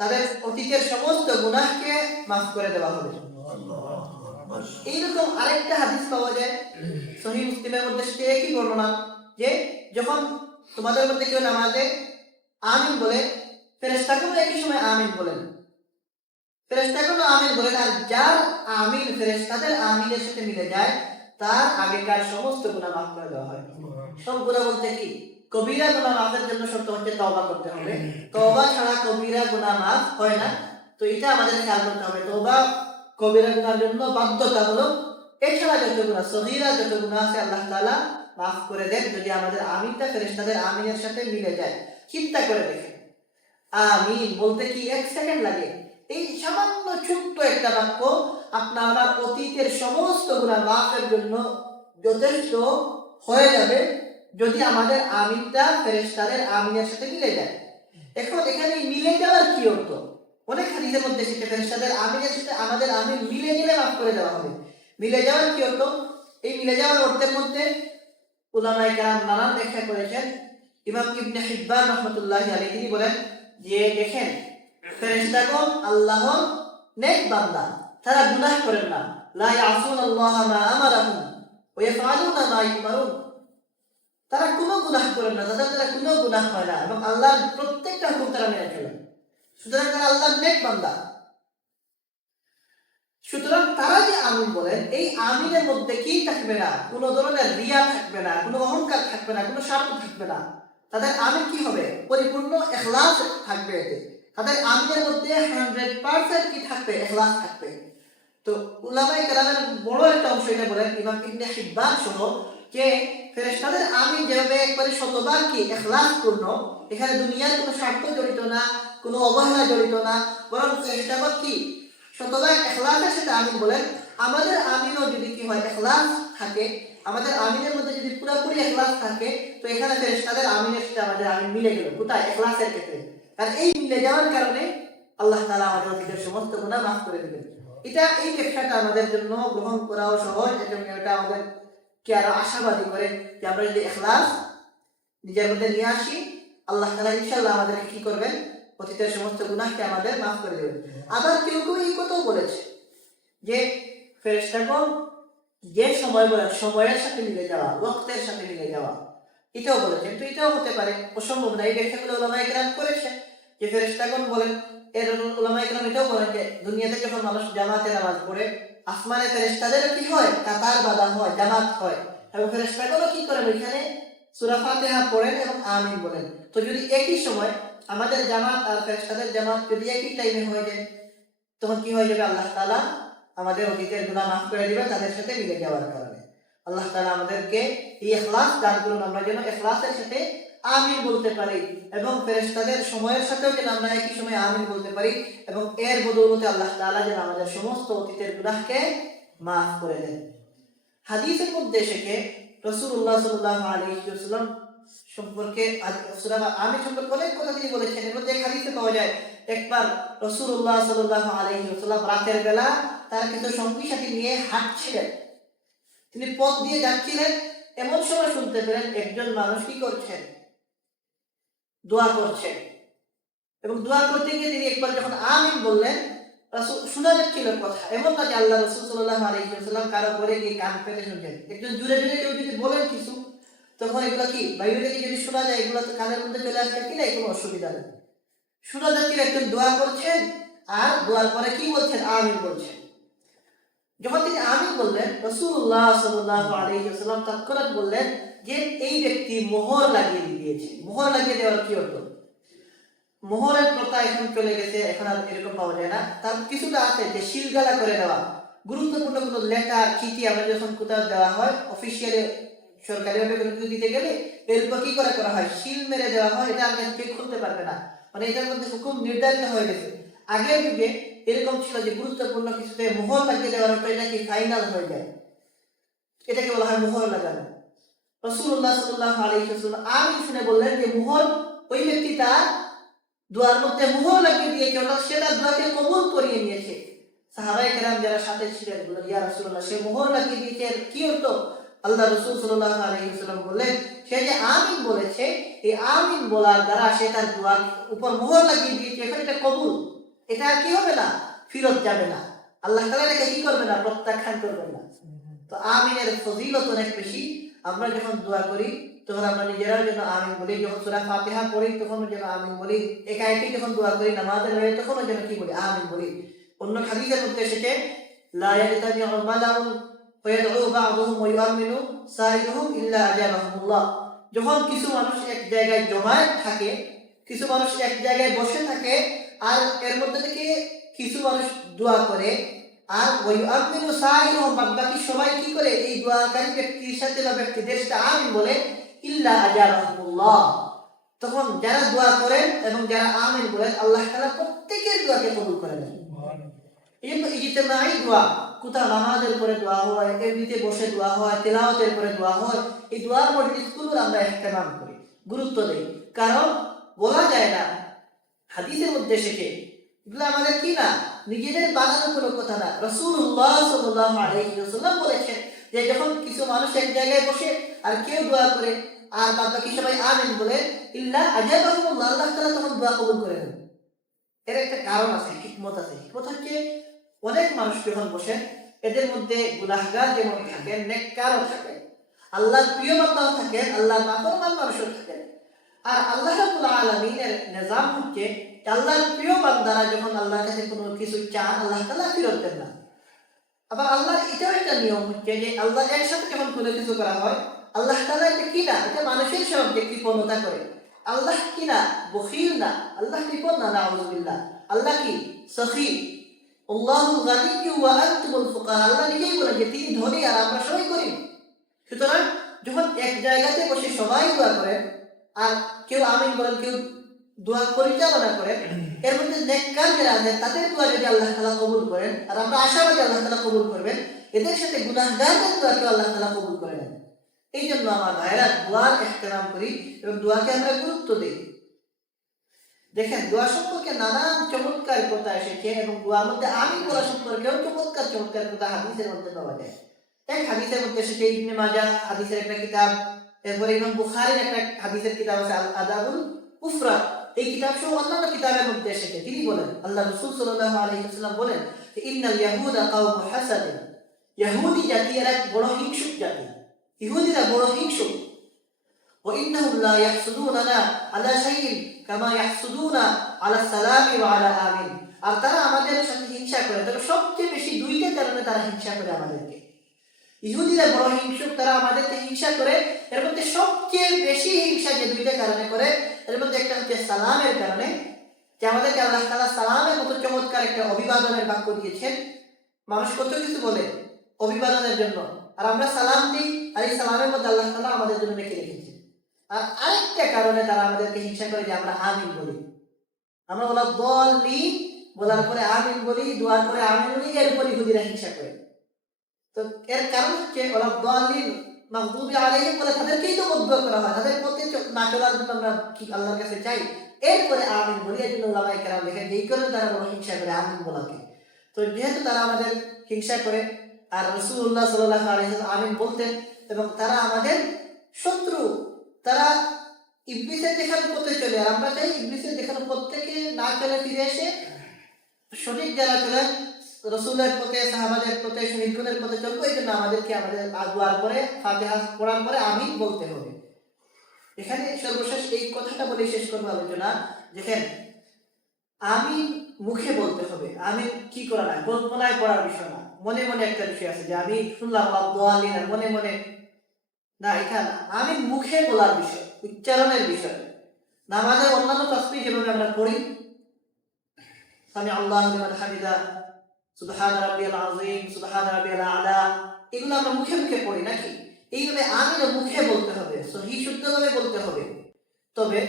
তাদের অতীতের সমস্ত গুনাহকে মাফ করে দেওয়া হবে। এইরকম আরেকটা হাদিস পাওয়া যায় সহিহ মুসলিমের মধ্যে, সেটা একই বর্ণনা যে যখন তোমাদের মধ্যে কেউ নামাজে আমিন বলে, ফেরেশতাগণ একই সময় আমিন বলেন, ফেরেশতাগণ আমিন বলেন, আর যার আমিন ফেরেশতাদের আমিনের সাথে মিলে যায় তার আগেকার সমস্ত গুনাহ মাফ করে দেওয়া হয়। সব গুনাহ বলতে কি? কবিরা গুনাহ মাফের জন্য শর্ত হচ্ছে তওবা করতে হবে। তওবা ছাড়া কবিরা গুনাহ মাফ হয় না। তো এটা আমাদের খেয়াল করতে হবে। তওবা কবিরা গুনাহের জন্য বাধ্যতামূলক। এছাড়া যত গুনাহ সগীরা, যত গুনাহ আছে আল্লাহ তাআলা মাফ করে দেন যদি আমাদের আমিনটা ফেরেশতাদের আমিনের সাথে মিলে যায়। চিন্তা করে দেখেন, আমিন বলতে কি 1 সেকেন্ড লাগে? এই সামান্য ছোট্ট একটা বাক্য আপনার আমার অতীতের সমস্ত গুনাহ মাফের জন্য যথেষ্ট হয়ে যাবে যদি আমাদের আমিনটা ফেরেশতাদের আমিনের সাথে মিলে যায়। এখন এখানে মিলে যাওয়ার কি অর্থ? অনেক হাদিসের মধ্যে সেটা ফেরেশতাদের আমিনের সাথে আমাদের আমিন মিলে গেলে মাফ করে দেওয়া হবে। মিলে যাওয়ার কি অর্থ? এই মিলে যাওয়ার অর্থের মধ্যে উলামায়ে কেরাম নানান ব্যাখ্যা করেছেন। ইমাম ইবনে হিব্বান রাহমাতুল্লাহি আলাইহি তিনি বলেন যে দেখেন ফেরেশতাগণ আল্লাহর নেক বান্দা, তারা গুনাহ করেন না। লা ইয়াসুনাল্লাহা মা আমারাহুম ওয়া ইয়াফআলুনা মা ইউমারুন, তারা কোনো গুনাহ করেন না, তাদের দ্বারা কোনো গুনাহ হয় না এবং আল্লাহর প্রত্যেকটা হুকুম তারা মেনে চলেন। সুতরাং তারা আল্লাহর নেক বান্দা। সুতরাং তারা যে আমিন বলেন, এই আমিনের মধ্যে কি থাকবে না? কোনো ধরনের রিয়া থাকবে না, কোনো অহংকার থাকবে না, কোনো স্বার্থ থাকবে না। তাদের আমিন কি হবে? পরিপূর্ণ ইখলাস থাকবে এতে। তাদের আমিনের মধ্যে 100% কি থাকবে? ইখলাস থাকবে। তো উলামায়ে কেরামের বড় একটা অংশ এটা বলেন ইমাম ইবনে হিব্বান সহ যে ফেরেশতাদের আমিন যেভাবে একবারে শতভাগ কি ইখলাস পূর্ণ, এখানে দুনিয়ার কোনো স্বার্থ জড়িত না, কোনো অবহেলা জড়িত না, বরং ফেরেশতাগণ কি শতভাগ ইখলাসের সাথে আমিন বলেন। আমাদের আমিনও যদি কি হয় ইখলাস থাকে, আমাদের আমিনের মধ্যে যদি পুরোপুরি ইখলাস থাকে, তো এখানে ফেরেশতাদের আমিনের সাথে আমাদের আমিন মিলে গেল। কোথায়? ইখলাসের ক্ষেত্রে। আর এই মিলে যাওয়ার কারণে আল্লাহ তাআলা আমাদের অতীতের সমস্ত গুনাহ মাফ করে দিবেন। এই ব্যাখ্যাটা আমাদের জন্য গ্রহণ করাও সহজ, এবং এটা আমাদের কে আরো আশাবাদী করে যে আমরা যদি ইখলাস নিজের মধ্যে নিয়ে আসি, আল্লাহ তাআলা ইনশাআল্লাহ আমাদেরকে কি করবেন? অতীতের সমস্ত গুনাহকে আমাদের মাফ করে দেবেন। আবার কেউ কেউ এই কথাও বলেছে যে ফেরেশতাগণ যে সময় বলে সময়ের সাথে মিলে যাওয়া, ওয়াক্তের সাথে মিলে যাওয়া, এটাও বলেছেন। তো এটাও হতে পারে, অসম্ভব না। এই ব্যাখ্যাগুলো উলামায়ে কেরাম করেছে যে ফেরেশতাগণ বলেন। এর উলামায়ে কেরাম এটাও বলেন যে দুনিয়াতে যখন মানুষ জামাতে নামাজ পড়ে, আসমানে ফেরেশতাদের কি হয়? কাতার বাঁধা হয়, জামাত হয়, এবং ফেরেশতাগণও কি করেন? ওইখানে সূরা ফাতিহা পড়েন এবং আমিন বলেন। তো যদি একই সময় আমাদের জামাত আর ফেরেশতাদের জামাত যদি একই টাইমে হয়ে যায়, তখন কি হয়ে যাবে? আল্লাহ তাআলা আমাদের অতীতের গুনাহ মাফ করে দিবেন তাদের সাথে মিলে যাওয়ার কারণে। আল্লাহ তাআলা আমাদেরকে এই ইখলাস দান করুন, আমরা যেন ইখলাসের সাথে আমিন বলতে পারি, এবং ফেরেশতাদের সময়ের সাথেও যেন আমরা একই সময় আমিন বলতে পারি, এবং এর বদৌলতে আল্লাহ তাআলা যেন আমাদের সমস্ত অতীতের গুনাহকে মাফ করে দেন। হাদিসের মধ্যে এসেছে রাসূলুল্লাহ সাল্লাল্লাহু আলাইহি ওয়াসাল্লাম সম্পর্কে সূরা আমিন সম্পর্কে অনেক কথা তিনি বলেছেন। এর মধ্যে এক হাদিসে পাওয়া যায়, একবার রাসূলুল্লাহ সাল্লাল্লাহু আলাইহি ওয়াসাল্লাম রাতের বেলা তার কিছু সঙ্গী সাথী নিয়ে হাঁটছিলেন। তিনি পথ দিয়ে যাচ্ছিলেন, এমন সময় শুনতে পেলেন একজন মানুষ কি করছেন? দোয়া করছেন। এবং দোয়া করতে গিয়ে তিনি একবার যখন আমিন বললেন, রাসূল শোনা যাচ্ছিল কথা, এমন না যে আল্লাহ রাসূল সাল্লাল্লাহু আলাইহি ওয়াসাল্লাম কারো পরে গিয়ে কান পেতে শুনছেন। একজন জুড়ে জুড়ে কেউ যদি বলেন কিছু, তখন এগুলো কি বাইরে থেকে যদি শোনা যায়, এগুলো তো কানের মধ্যে চলে আসলে কি না, কোনো অসুবিধা নেই। শোনা যাচ্ছিল একজন দোয়া করছেন, আর দোয়ার পরে কি বলছেন? আমিন বলছেন। যখন তিনি আমিন বললেন, রাসূলুল্লাহ সাল্লাল্লাহু আলাইহি ওয়াসাল্লাম তৎক্ষণাৎ বললেন যে এই ব্যক্তি মোহর লাগিয়ে দিয়েছে। মোহর লাগিয়ে দেওয়ার কি অর্থ? মোহরের প্রথা এখন চলে গেছে, এখন আর এরকম পাওয়া যায় না। তার কিছুটা আছে যে শিলগালা করে দেওয়া, গুরুত্বপূর্ণ কোনো লেটার চিঠি আমরা যখন কোথাও দেওয়া হয়, অফিসিয়ালি সরকারিভাবে কোনো কিছু দিতে গেলে এরপর কি করা হয়? শিল মেরে দেওয়া হয়। এটা আপনি চেক করতে পারবে না, মানে এটার মধ্যে হুকুম নির্ধারিত হয়ে গেছে। আগের যুগে এরকম ছিল যে গুরুত্বপূর্ণ কিছুতে মোহর লাগিয়ে দেওয়ার পর এটা কি ফাইনাল হয়ে যায়, এটাকে বলা হয় মোহর লাগানো। রাসূলুল্লাহ সাল্লাল্লাহু আলাইহি ওয়াসাল্লাম আমিন শুনে বললেন যে মোহর, ওই ব্যক্তি তার দোয়ার মধ্যে মোহর লাগিয়ে দিয়েছে, অর্থাৎ সে তার দোয়াকে কবুল করিয়ে নিয়েছে। সাহাবায়ে কেরাম যারা সাথে ছিলেন বললেন, ইয়া রাসূলুল্লাহ, সে মোহর লাগিয়ে দিয়েছে, কি অর্থ? আল্লাহ রাসূল সাল্লাল্লাহু আলাইহি ওয়াসাল্লাম বললেন, সে যে আমিন বলেছে, এই আমিন বলার দ্বারা সে তার দোয়ার উপর মোহর লাগিয়ে দিয়েছে, এখন এটা কবুল, এটা কি হবে না? ফিরত যাবে না। আল্লাহ তাআলা এটাকে কি করবে না? প্রত্যাখ্যান করবেন না। তো আমিনের ফজিলত অনেক বেশি। আমরা যখন দোয়া করি তখন আমরা নিজেরাও যেন আমিন বলি, যখন সূরা ফাতিহা পড়ি তখনও যেন আমিন বলি, একা একাই যখন দোয়া করি নামাজের হয়ে তখনও যেন কি বলি? আমিন বলি। অন্য হাদিসের মধ্যে এসেছে, লা ইয়াজতামিউ মালাউন ফায়াদউ বা'দুহুম ওয়া ইউআমিনু সাইরুহুম ইল্লা আজাবাহুমুল্লাহ। যখন কিছু মানুষ এক জায়গায় জমায়েত থাকে, কিছু মানুষ এক জায়গায় বসে থাকে, আর এর মধ্যে থেকে কিছু মানুষ দোয়া করে, আর ওই আমিনু সাইরুহুম বাকি সবাই কি করে? এই দোয়াকারী ব্যক্তির সাথে বা ব্যক্তিদের সাথে আমিন বলে, ইল্লা আজাবাহুমুল্লাহ। তখন যারা দোয়া করেন এবং যারা আমিন বলেন, আল্লাহ তাআলা প্রত্যেকের দোয়াকে কবুল করে নেন। এই জন্য ইজতিমাই দোয়া, কোথাও নামাজের পরে দোয়া হয়, এমনিতে বসে দোয়া হয়, তেলাওয়াতের পরে দোয়া হয়, এই দোয়ার মজলিসগুলো আমরা ইহতিমাম করি, গুরুত্ব দেই। কারণ বলা যায় না, হাদিসের মধ্যে এসেছে, এগুলো আমাদের কি না, নিজেদের বানানো কোনো কথা না। রাসূলুল্লাহ সাল্লাল্লাহু আলাইহি ওয়াসাল্লাম বলেছেন যে যখন কিছু মানুষ এক জায়গায় বসে আর কেউ দোয়া করে আর বাকি সবাই আমিন বলে, ইল্লা আজাবাহুল্লাহ, আল্লাহ তাআলা তখন দোয়া কবুল করে নেন। এর একটা কারণ আছে, হিকমত আছে। হিকমত হচ্ছে অনেক মানুষ যখন বসেন, এদের মধ্যে গুনাহগার যেমন থাকেন, নেককারও থাকেন, আল্লাহর প্রিয় বান্দাও থাকেন, আল্লাহর নাফরমান মানুষও থাকেন। আর আল্লাহ রাব্বুল আলামিনের নিজাম হচ্ছে আল্লাহর প্রিয় বান্দারা যখন আল্লাহর কাছে কোনো কিছু চান, আল্লাহ তাআলা ফিরত দেন না। আবার আল্লাহর এটাও একটা নিয়ম হচ্ছে যে আল্লাহ একসাথে যখন কোনো কিছু করা হয়, আল্লাহ তাআলা এটা কি না, এটা মানুষের সঙ্গে কৃপণতা করে। আল্লাহ কি না, বখিল না, আল্লাহ কৃপণ না, নাউযুবিল্লাহ। আল্লাহ কি সখী, আল্লাহুল গানিয়্যু ওয়া আনতুমুল ফুকারা। আল্লাহ নিজেই বলেন যে তিনি ধনী আর আমরা সবাই গরিব। সুতরাং যখন এক জায়গাতে বসে সবাই দোয়া করেন আর কেউ আমিন বলেন, কেউ দোয়া পরিচালনা করেন, এর মধ্যে নেককার যারা আছেন তাদের দোয়া যদি আল্লাহ তাআলা কবুল করেন, আর আমরা আশাবাদী আল্লাহ তাআলা কবুল করবেন, এদের সাথে গুনাহগারদের দোয়াকে আল্লাহ তাআলা কবুল করে নেন। এই জন্য আমার ভাইরা দোয়ার ইহতিরাম করি এবং দোয়াকে আমরা গুরুত্ব দিই। দেখেন, দোয়া সম্পর্কে নানান চমৎকার কথা এসেছে এবং দোয়ার মধ্যে আমিন বলা সম্পর্কেও চমৎকার চমৎকার কথা হাদিসের মধ্যে পাওয়া যায়। এক হাদিসের মধ্যে এসেছে, ইবনে মাজাহ হাদিসের একটা কিতাব, এরপরে ইমাম বুখারীর একটা হাদিসের কিতাব আছে আল আদাবুল মুফরাদ, এই কিতাব সহ অন্যান্য কিতাবের মধ্যে এসেছে। তিনি বলেন, আল্লাহ রাসূল সাল্লাল্লাহু আলাইহি ওয়াসাল্লাম বলেন, ইন্নাল ইয়াহুদা কাওমু হাসাদিন, ইহুদি জাতি এরা বড় হিংসুক জাতি, ইহুদিরা বড় হিংসুক। وإنهم لا يحسدوننا على شيء كما يحسدون على السلام وعلى آمين। আর তারা আমাদের সাথে হিংসা করে, তবে সবচেয়ে বেশি দুইটা কারণে তারা হিংসা করে আমাদেরকে। ইহুদিরা বড় হিংসুক, তারা আমাদেরকে হিংসা করে। এর মধ্যে সবচেয়ে বেশি হিংসা যে দুইটা কারণে করে, এর মধ্যে একটা হচ্ছে সালামের কারণে, যে আমাদেরকে আল্লাহ তাআলা সালামের মতো চমৎকার একটা অভিবাদনের বাক্য দিয়েছেন। মানুষ কত কিছু বলে অভিবাদনের জন্য, আর আমরা সালাম দিই, আর এই সালামের মধ্যে আল্লাহ তাআলা আমাদের জন্য রেখে রেখেছেন। আর আরেকটা কারণে তারা আমাদেরকে হিংসা করে, যে আমরা আমিন বলি। আমরা বলা বলি, বলার পরে আমিন বলি, দোয়ার পরে আমিন বলি, এরপর ইহুদিরা হিংসা করে। তো এর কারণ হচ্ছে ওরা দলিল মাগদুবি আলাইহিম বলে তাদেরকেই তো বদ্ধ করা হয়, তাদের পথে না চলার জন্য আমরা কি আল্লাহর কাছে চাই, এরপরে আমিন বলি। এই জন্য ওলামায়ে কেরাম লেখেন যে এই কারণে তারা বড় হিংসা করে আমিন বলাকে। তো যেহেতু তারা আমাদের হিংসা করে, আর রাসূলুল্লাহ সাল্লাল্লাহু আলাইহি ওয়াসাল্লাম আমিন বলতেন, এবং তারা আমাদের শত্রু, তারা ইবলিসের দেখানো পথে চলে, আর আমরা চাই ইবলিসের দেখানো পথ থেকে না চলে ফিরে এসে সঠিক যারা চলেন রাসূলের পথে, সাহাবাদের পথে, শহীদদের পথে চলবো। এই জন্য আমাদেরকে আমাদের দোয়ার পরে ফাতিহা পড়ার পরে আমিন বলতে হবে। এখানে সর্বশেষ এই কথাটা বলে শেষ করবো আলোচনা। দেখেন, আমিন মুখে বলতে হবে, আমিন কি করা না, কল্পনায় পড়ার বিষয় না, মনে মনে একটা বিষয় আছে যে আমি শুনলাম দোয়ালিনা মনে মনে না, এখানে আমিন মুখে বলার বিষয়, উচ্চারণের বিষয়। নামাজের অন্যান্য তাসবিহ যেভাবে আমরা পড়ি, সামি আল্লাহু লিমান হামিদা, সুবহান রাব্বিয়াল আযীম, সুবহান রাব্বিয়াল আ'লা, এগুলো আমরা মুখে মুখে পড়ি নাকি? এইভাবে আমিন মুখে বলতে হবে, সহিহ শুদ্ধভাবে বলতে হবে। তবে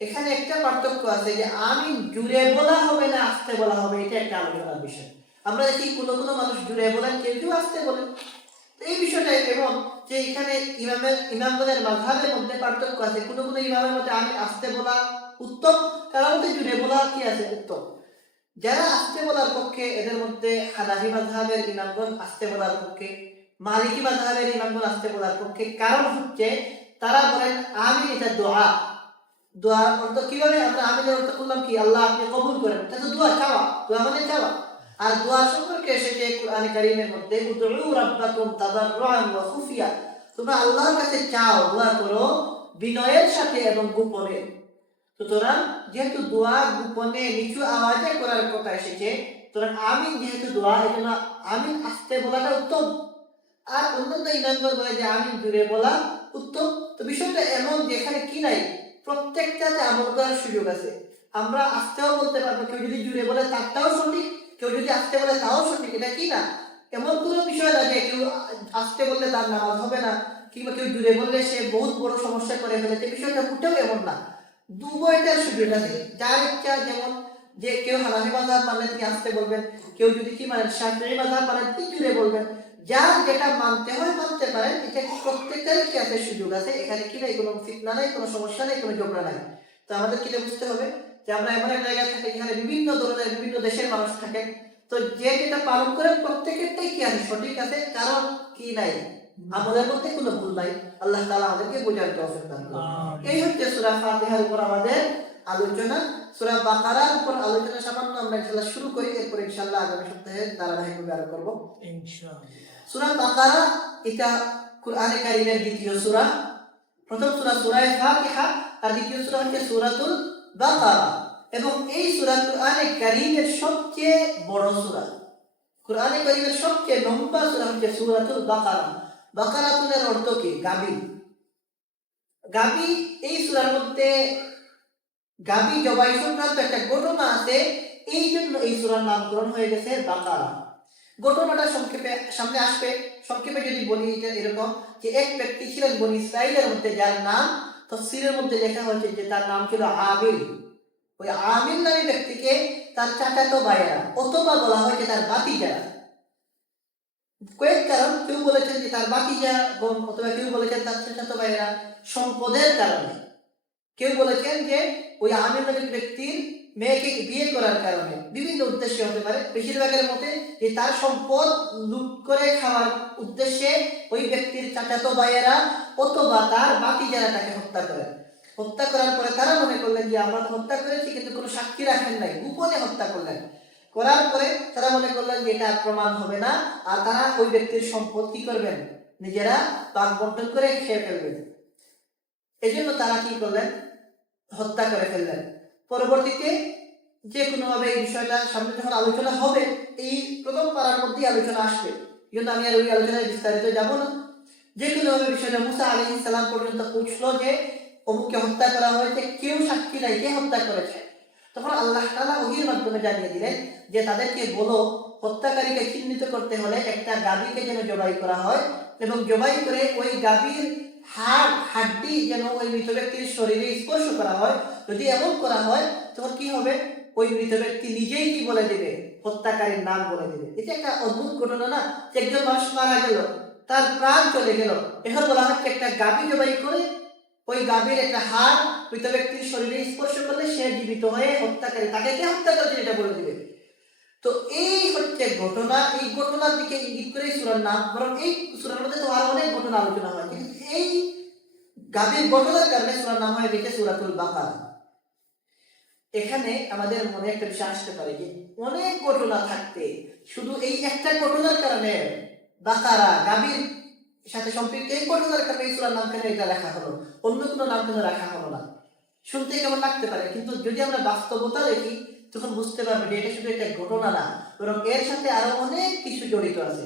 এখানে একটা পার্থক্য আছে, যে আমিন জুড়ে বলা হবে না আস্তে বলা হবে, এটা একটা আলোচনার বিষয়। আমরা দেখি কোনো কোনো মানুষ জুড়ে বলেন, কেউ কেউ আস্তে বলেন। এই বিষয়টা এমন যে এখানে ইমামদের মাযহাবের মধ্যে পার্থক্য আছে। কোনো কোনো ইমামের মধ্যে আমিন আস্তে বলা উত্তম, কারোর মধ্যে জুড়ে বলা কি আছে উত্তম। যারা আস্তে বলার পক্ষে, এদের মধ্যে হানাফি মাযহাবের ইমামগণ আস্তে বলার পক্ষে, মালিকি মাযহাবের ইমামগণ আস্তে বলার পক্ষে। কারণ হচ্ছে তারা বলেন আমিন এটা দোয়া, দোয়ার অর্থ কিভাবে আমরা আমিনের অর্থ করলাম কি, আল্লাহ আপনি কবুল করেন, এটা তো দোয়া, চাওয়া, দোয়া মানে চাওয়া। আর দোয়া সম্পর্কে এসেছে কুরআনে কারীমের মধ্যে, উদউ রাব্বাকুম তাদাররুআন ওয়া খুফিয়া, তোমরা আল্লাহর কাছে চাও, দোয়া করো বিনয়ের সাথে এবং গোপনে। সুতরাং যেহেতু দোয়া গোপনে নিচু আওয়াজে করার কথা এসেছে, সুতরাং আমিন যেহেতু দোয়া, এজন্য আমিন আস্তে বলাটা উত্তম। আর অন্যান্য ইমামগণ বলে যে আমিন জুড়ে বলা উত্তম। তো বিষয়টা এমন যেখানে কি নাই, প্রত্যেকটাতে আমল করার সুযোগ আছে। আমরা আস্তেও বলতে পারবো, কেউ যদি জুড়ে বলে তারটাও সঠিক, কেউ যদি আস্তে বলে তাও সঠিক। এটা কি না, এমন কোনো বিষয় না যে কেউ আস্তে বললে তার নামাজ হবে না, কিংবা কেউ জুড়ে বললে সে বহুত বড় সমস্যা করে ফেলেছে, বিষয়টা মোটেও এমন না। দুইটার সুযোগ আছে, যার ইচ্ছা। যেমন যে কেউ হানাফি মাযহাব মানে তিনি আস্তে বলবেন, কেউ যদি কি মানে শাফিঈ মাযহাব মানে তিনি জুড়ে বলবেন। যার যেটা মানতে হয় মানতে পারেন, এটা প্রত্যেকটারই কি আছে, সুযোগ আছে। এখানে কি নাই, কোনো ফিতনা নাই, কোনো সমস্যা নাই, কোনো ঝগড়া নাই। তো আমাদের কি বুঝতে হবে যে আমরা এমন এক জায়গায় থাকি যেখানে বিভিন্ন ধরনের বিভিন্ন দেশের মানুষ থাকেন। তো যে যেটা পালন করেন প্রত্যেকেরটাই কি আছে, সঠিক আছে, কারণ কি নাই, আমাদের মধ্যে কোনো ভুল নাই। আল্লাহ তাআলা আমাদেরকে বোঝার তৌফিক দান করুন। এই হচ্ছে সূরা ফাতিহার উপর আমাদের আলোচনা। সূরা বাকারার উপর আলোচনা সামান্য আমরা ইনশাআল্লাহ শুরু করি, এরপর ইনশাআল্লাহ আগামী সপ্তাহে ধারাবাহিকভাবে আরো করব ইনশাআল্লাহ। সূরা বাকারা এটা কুরআনে কারীমের দ্বিতীয় সূরা। প্রথম সূরা সূরা ফাতিহা, আর দ্বিতীয় সূরা হচ্ছে সূরাতুল বাকারা। এবং এই সূরা কুরআনে কারীমের সবচেয়ে বড় সূরা। কুরআনে কারীমের সবচেয়ে লম্বা সূরা হচ্ছে সূরাতুল বাকারা। বাকারাতুলের অর্থ কি, গাবি। গাবি, এই সূরার মধ্যে গাবি জবাই সংক্রান্ত একটা ঘটনা আছে, এই জন্য এই সূরার নামকরণ হয়ে গেছে বাকারা। ঘটনাটা সংক্ষেপে সামনে আসবে। সংক্ষেপে যদি বলি এটা এরকম যে এক ব্যক্তি ছিলেন বনি ইসরাইলের মধ্যে, যার নাম তাফসীরের মধ্যে লেখা হয়েছে যে তার নাম ছিল আবিল। ওই আমির নামী ব্যক্তিকে তার চাচাতো ভাইয়েরা অথবা বলা হয় যে তার ভাতিজারা, কয়েক কারণ, কেউ বলেছেন যে তার ভাতিজা বোন, অথবা কেউ বলেছেন তার চাচাতো ভাইয়েরা সম্পদের কারণে, কেউ বলেছেন যে ওই আমির নামী ব্যক্তির মেয়েকে বিয়ে করার কারণে, বিভিন্ন উদ্দেশ্যে হতে পারে। বেশিরভাগের মতে যে তার সম্পদ লুট করে খাওয়ার উদ্দেশ্যে ওই ব্যক্তির চাচাতো ভাইয়েরা অথবা তার ভাতিজারা তাকে হত্যা করেন। হত্যা করার পরে তারা মনে করলেন যে আমরা তো হত্যা করেছি, কিন্তু কোনো সাক্ষী রাখেন নাই, গোপনে হত্যা করলেন। করার পরে তারা মনে করলেন যে এটা প্রমাণ হবে না, আর তারা ওই ব্যক্তির সম্পদ কি করবেন, নিজেরা ভাগ বন্টন করে খেয়ে ফেলবেন। এই জন্য তারা কি করলেন, হত্যা করে ফেললেন। পরবর্তীতে যে কোনোভাবে এই বিষয়টা সামনে যখন আলোচনা হবে, এই প্রথম পারার মধ্যেই আলোচনা আসবে, কিন্তু আমি আর ওই আলোচনায় বিস্তারিত যাব না। যে কোনোভাবে বিষয়টা মুসা আলাইহিস সালাম পর্যন্ত পৌঁছলো যে অমুককে হত্যা করা হয়েছে, কেউ সাক্ষী নাই কে হত্যা করেছে। তখন আল্লাহ তাআলা ওহীর মাধ্যমে জানিয়ে দিলেন যে তাদেরকে বলো, হত্যাকারীকে চিহ্নিত করতে হলে একটা গাভীকে যেন জবাই করা হয়, এবং জবাই করে ওই গাভীর হাড্ডি যেন ওই মৃত ব্যক্তির শরীরে স্পর্শ করা হয়। যদি এমন করা হয় তখন কি হবে, ওই মৃত ব্যক্তি নিজেই কি বলে দেবে, হত্যাকারীর নাম বলে দেবে। এটা একটা অদ্ভুত ঘটনা না, যে একজন মানুষ মারা গেল, তার প্রাণ চলে গেল, এখন বলা হচ্ছে একটা গাভী জবাই করে ওই গাভীর একটা হাড় মৃত ব্যক্তির শরীরে স্পর্শ করলে সে জীবিত হয়ে হত্যাকারী, তাকে কে হত্যা করেছে এটা বলে দিবে। তো এই হচ্ছে ঘটনা, এই ঘটনার দিকে ইঙ্গিত করে সূরার নাম। বরং এই সূরার মধ্যে তো আরো অনেক ঘটনা আলোচনা হয়, কিন্তু এই গাভীর ঘটনার কারণে সূরার নাম হয়ে গেছে সূরাতুল বাকারা। এখানে আমাদের মনে একটা বিষয় আসতে পারে যে অনেক ঘটনা থাকতে শুধু এই একটা ঘটনার কারণে, বাকারা গাভীর সাথে সম্পৃক্ত এই ঘটনার কারণে এই সূরার নাম কেন এটা রাখা হলো, অন্য কোনো নাম কেন রাখা হলো না, শুনতে কেমন লাগতে পারে। কিন্তু যদি আমরা বাস্তবতা দেখি তখন বুঝতে পারবে যে এটা শুধু একটা ঘটনা না, বরং এর সাথে আরো অনেক কিছু জড়িত আছে।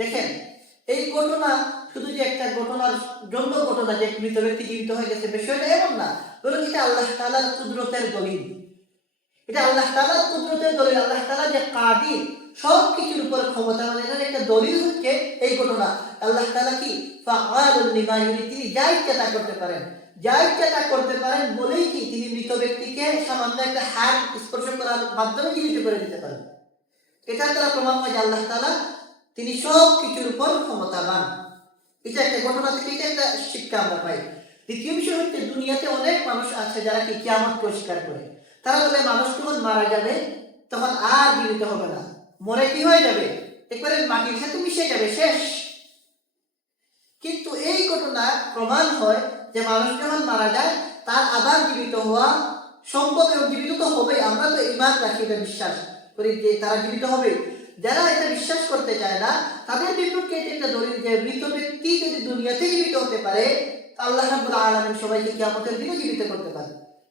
দেখেন, এই ঘটনা শুধু যে একটা ঘটনার জন্য ঘটনা যে মৃত ব্যক্তি জীবিত হয়ে গেছে বিষয়টা এমন না, বরং এটা আল্লাহ তাআলার কুদরতের দলিল। এটা আল্লাহ তাআলার কুদরতের দলিল। আল্লাহ তাআলা যে কাদির, সব কিছুর উপর ক্ষমতা, মানে এখানে একটা দলিল হচ্ছে এই ঘটনা। আল্লাহ তাআলা কি ফাআলুন লিমা ইউরিদ, তিনি যা ইচ্ছা তা করতে পারেন। যা ইচ্ছা তা করতে পারেন বলেই কি তিনি মৃত ব্যক্তিকে সামান্য একটা হাত স্পর্শ করার মাধ্যমে জীবিত করে দিতে পারেন। এটা দ্বারা প্রমাণ হয় যে আল্লাহ তাআলা তিনি সব কিছুর উপর ক্ষমতাবান। এটা একটা ঘটনা থেকে এটা একটা শিক্ষা আমরা পাই। দ্বিতীয় বিষয় হচ্ছে, দুনিয়াতে অনেক মানুষ আছে যারা কি কিয়ামতকে অস্বীকার করে। তারা বলে মানুষ যখন মারা যাবে তখন আর জীবিত হবে না, মরে কি হয়ে যাবে, একবারে মাটির সাথে মিশে যাবে, শেষ। কিন্তু এই ঘটনা প্রমাণ হয় যে মানুষ যখন মারা যায় তার আবার জীবিত হওয়া সম্ভব, এবং জীবিত তো হবে। আমরা তো ঈমান রাখি, এটা বিশ্বাস করি যে তারা জীবিত হবে। যারা এটা বিশ্বাস করতে চায় না তাদের বিপক্ষে এটা একটা দলিল যে মৃত ব্যক্তি যদি দুনিয়াতে জীবিত হতে পারে, আল্লাহ রাব্বুল আলামিন সবাইকে কিয়ামতের দিনে জীবিত করতে পারে।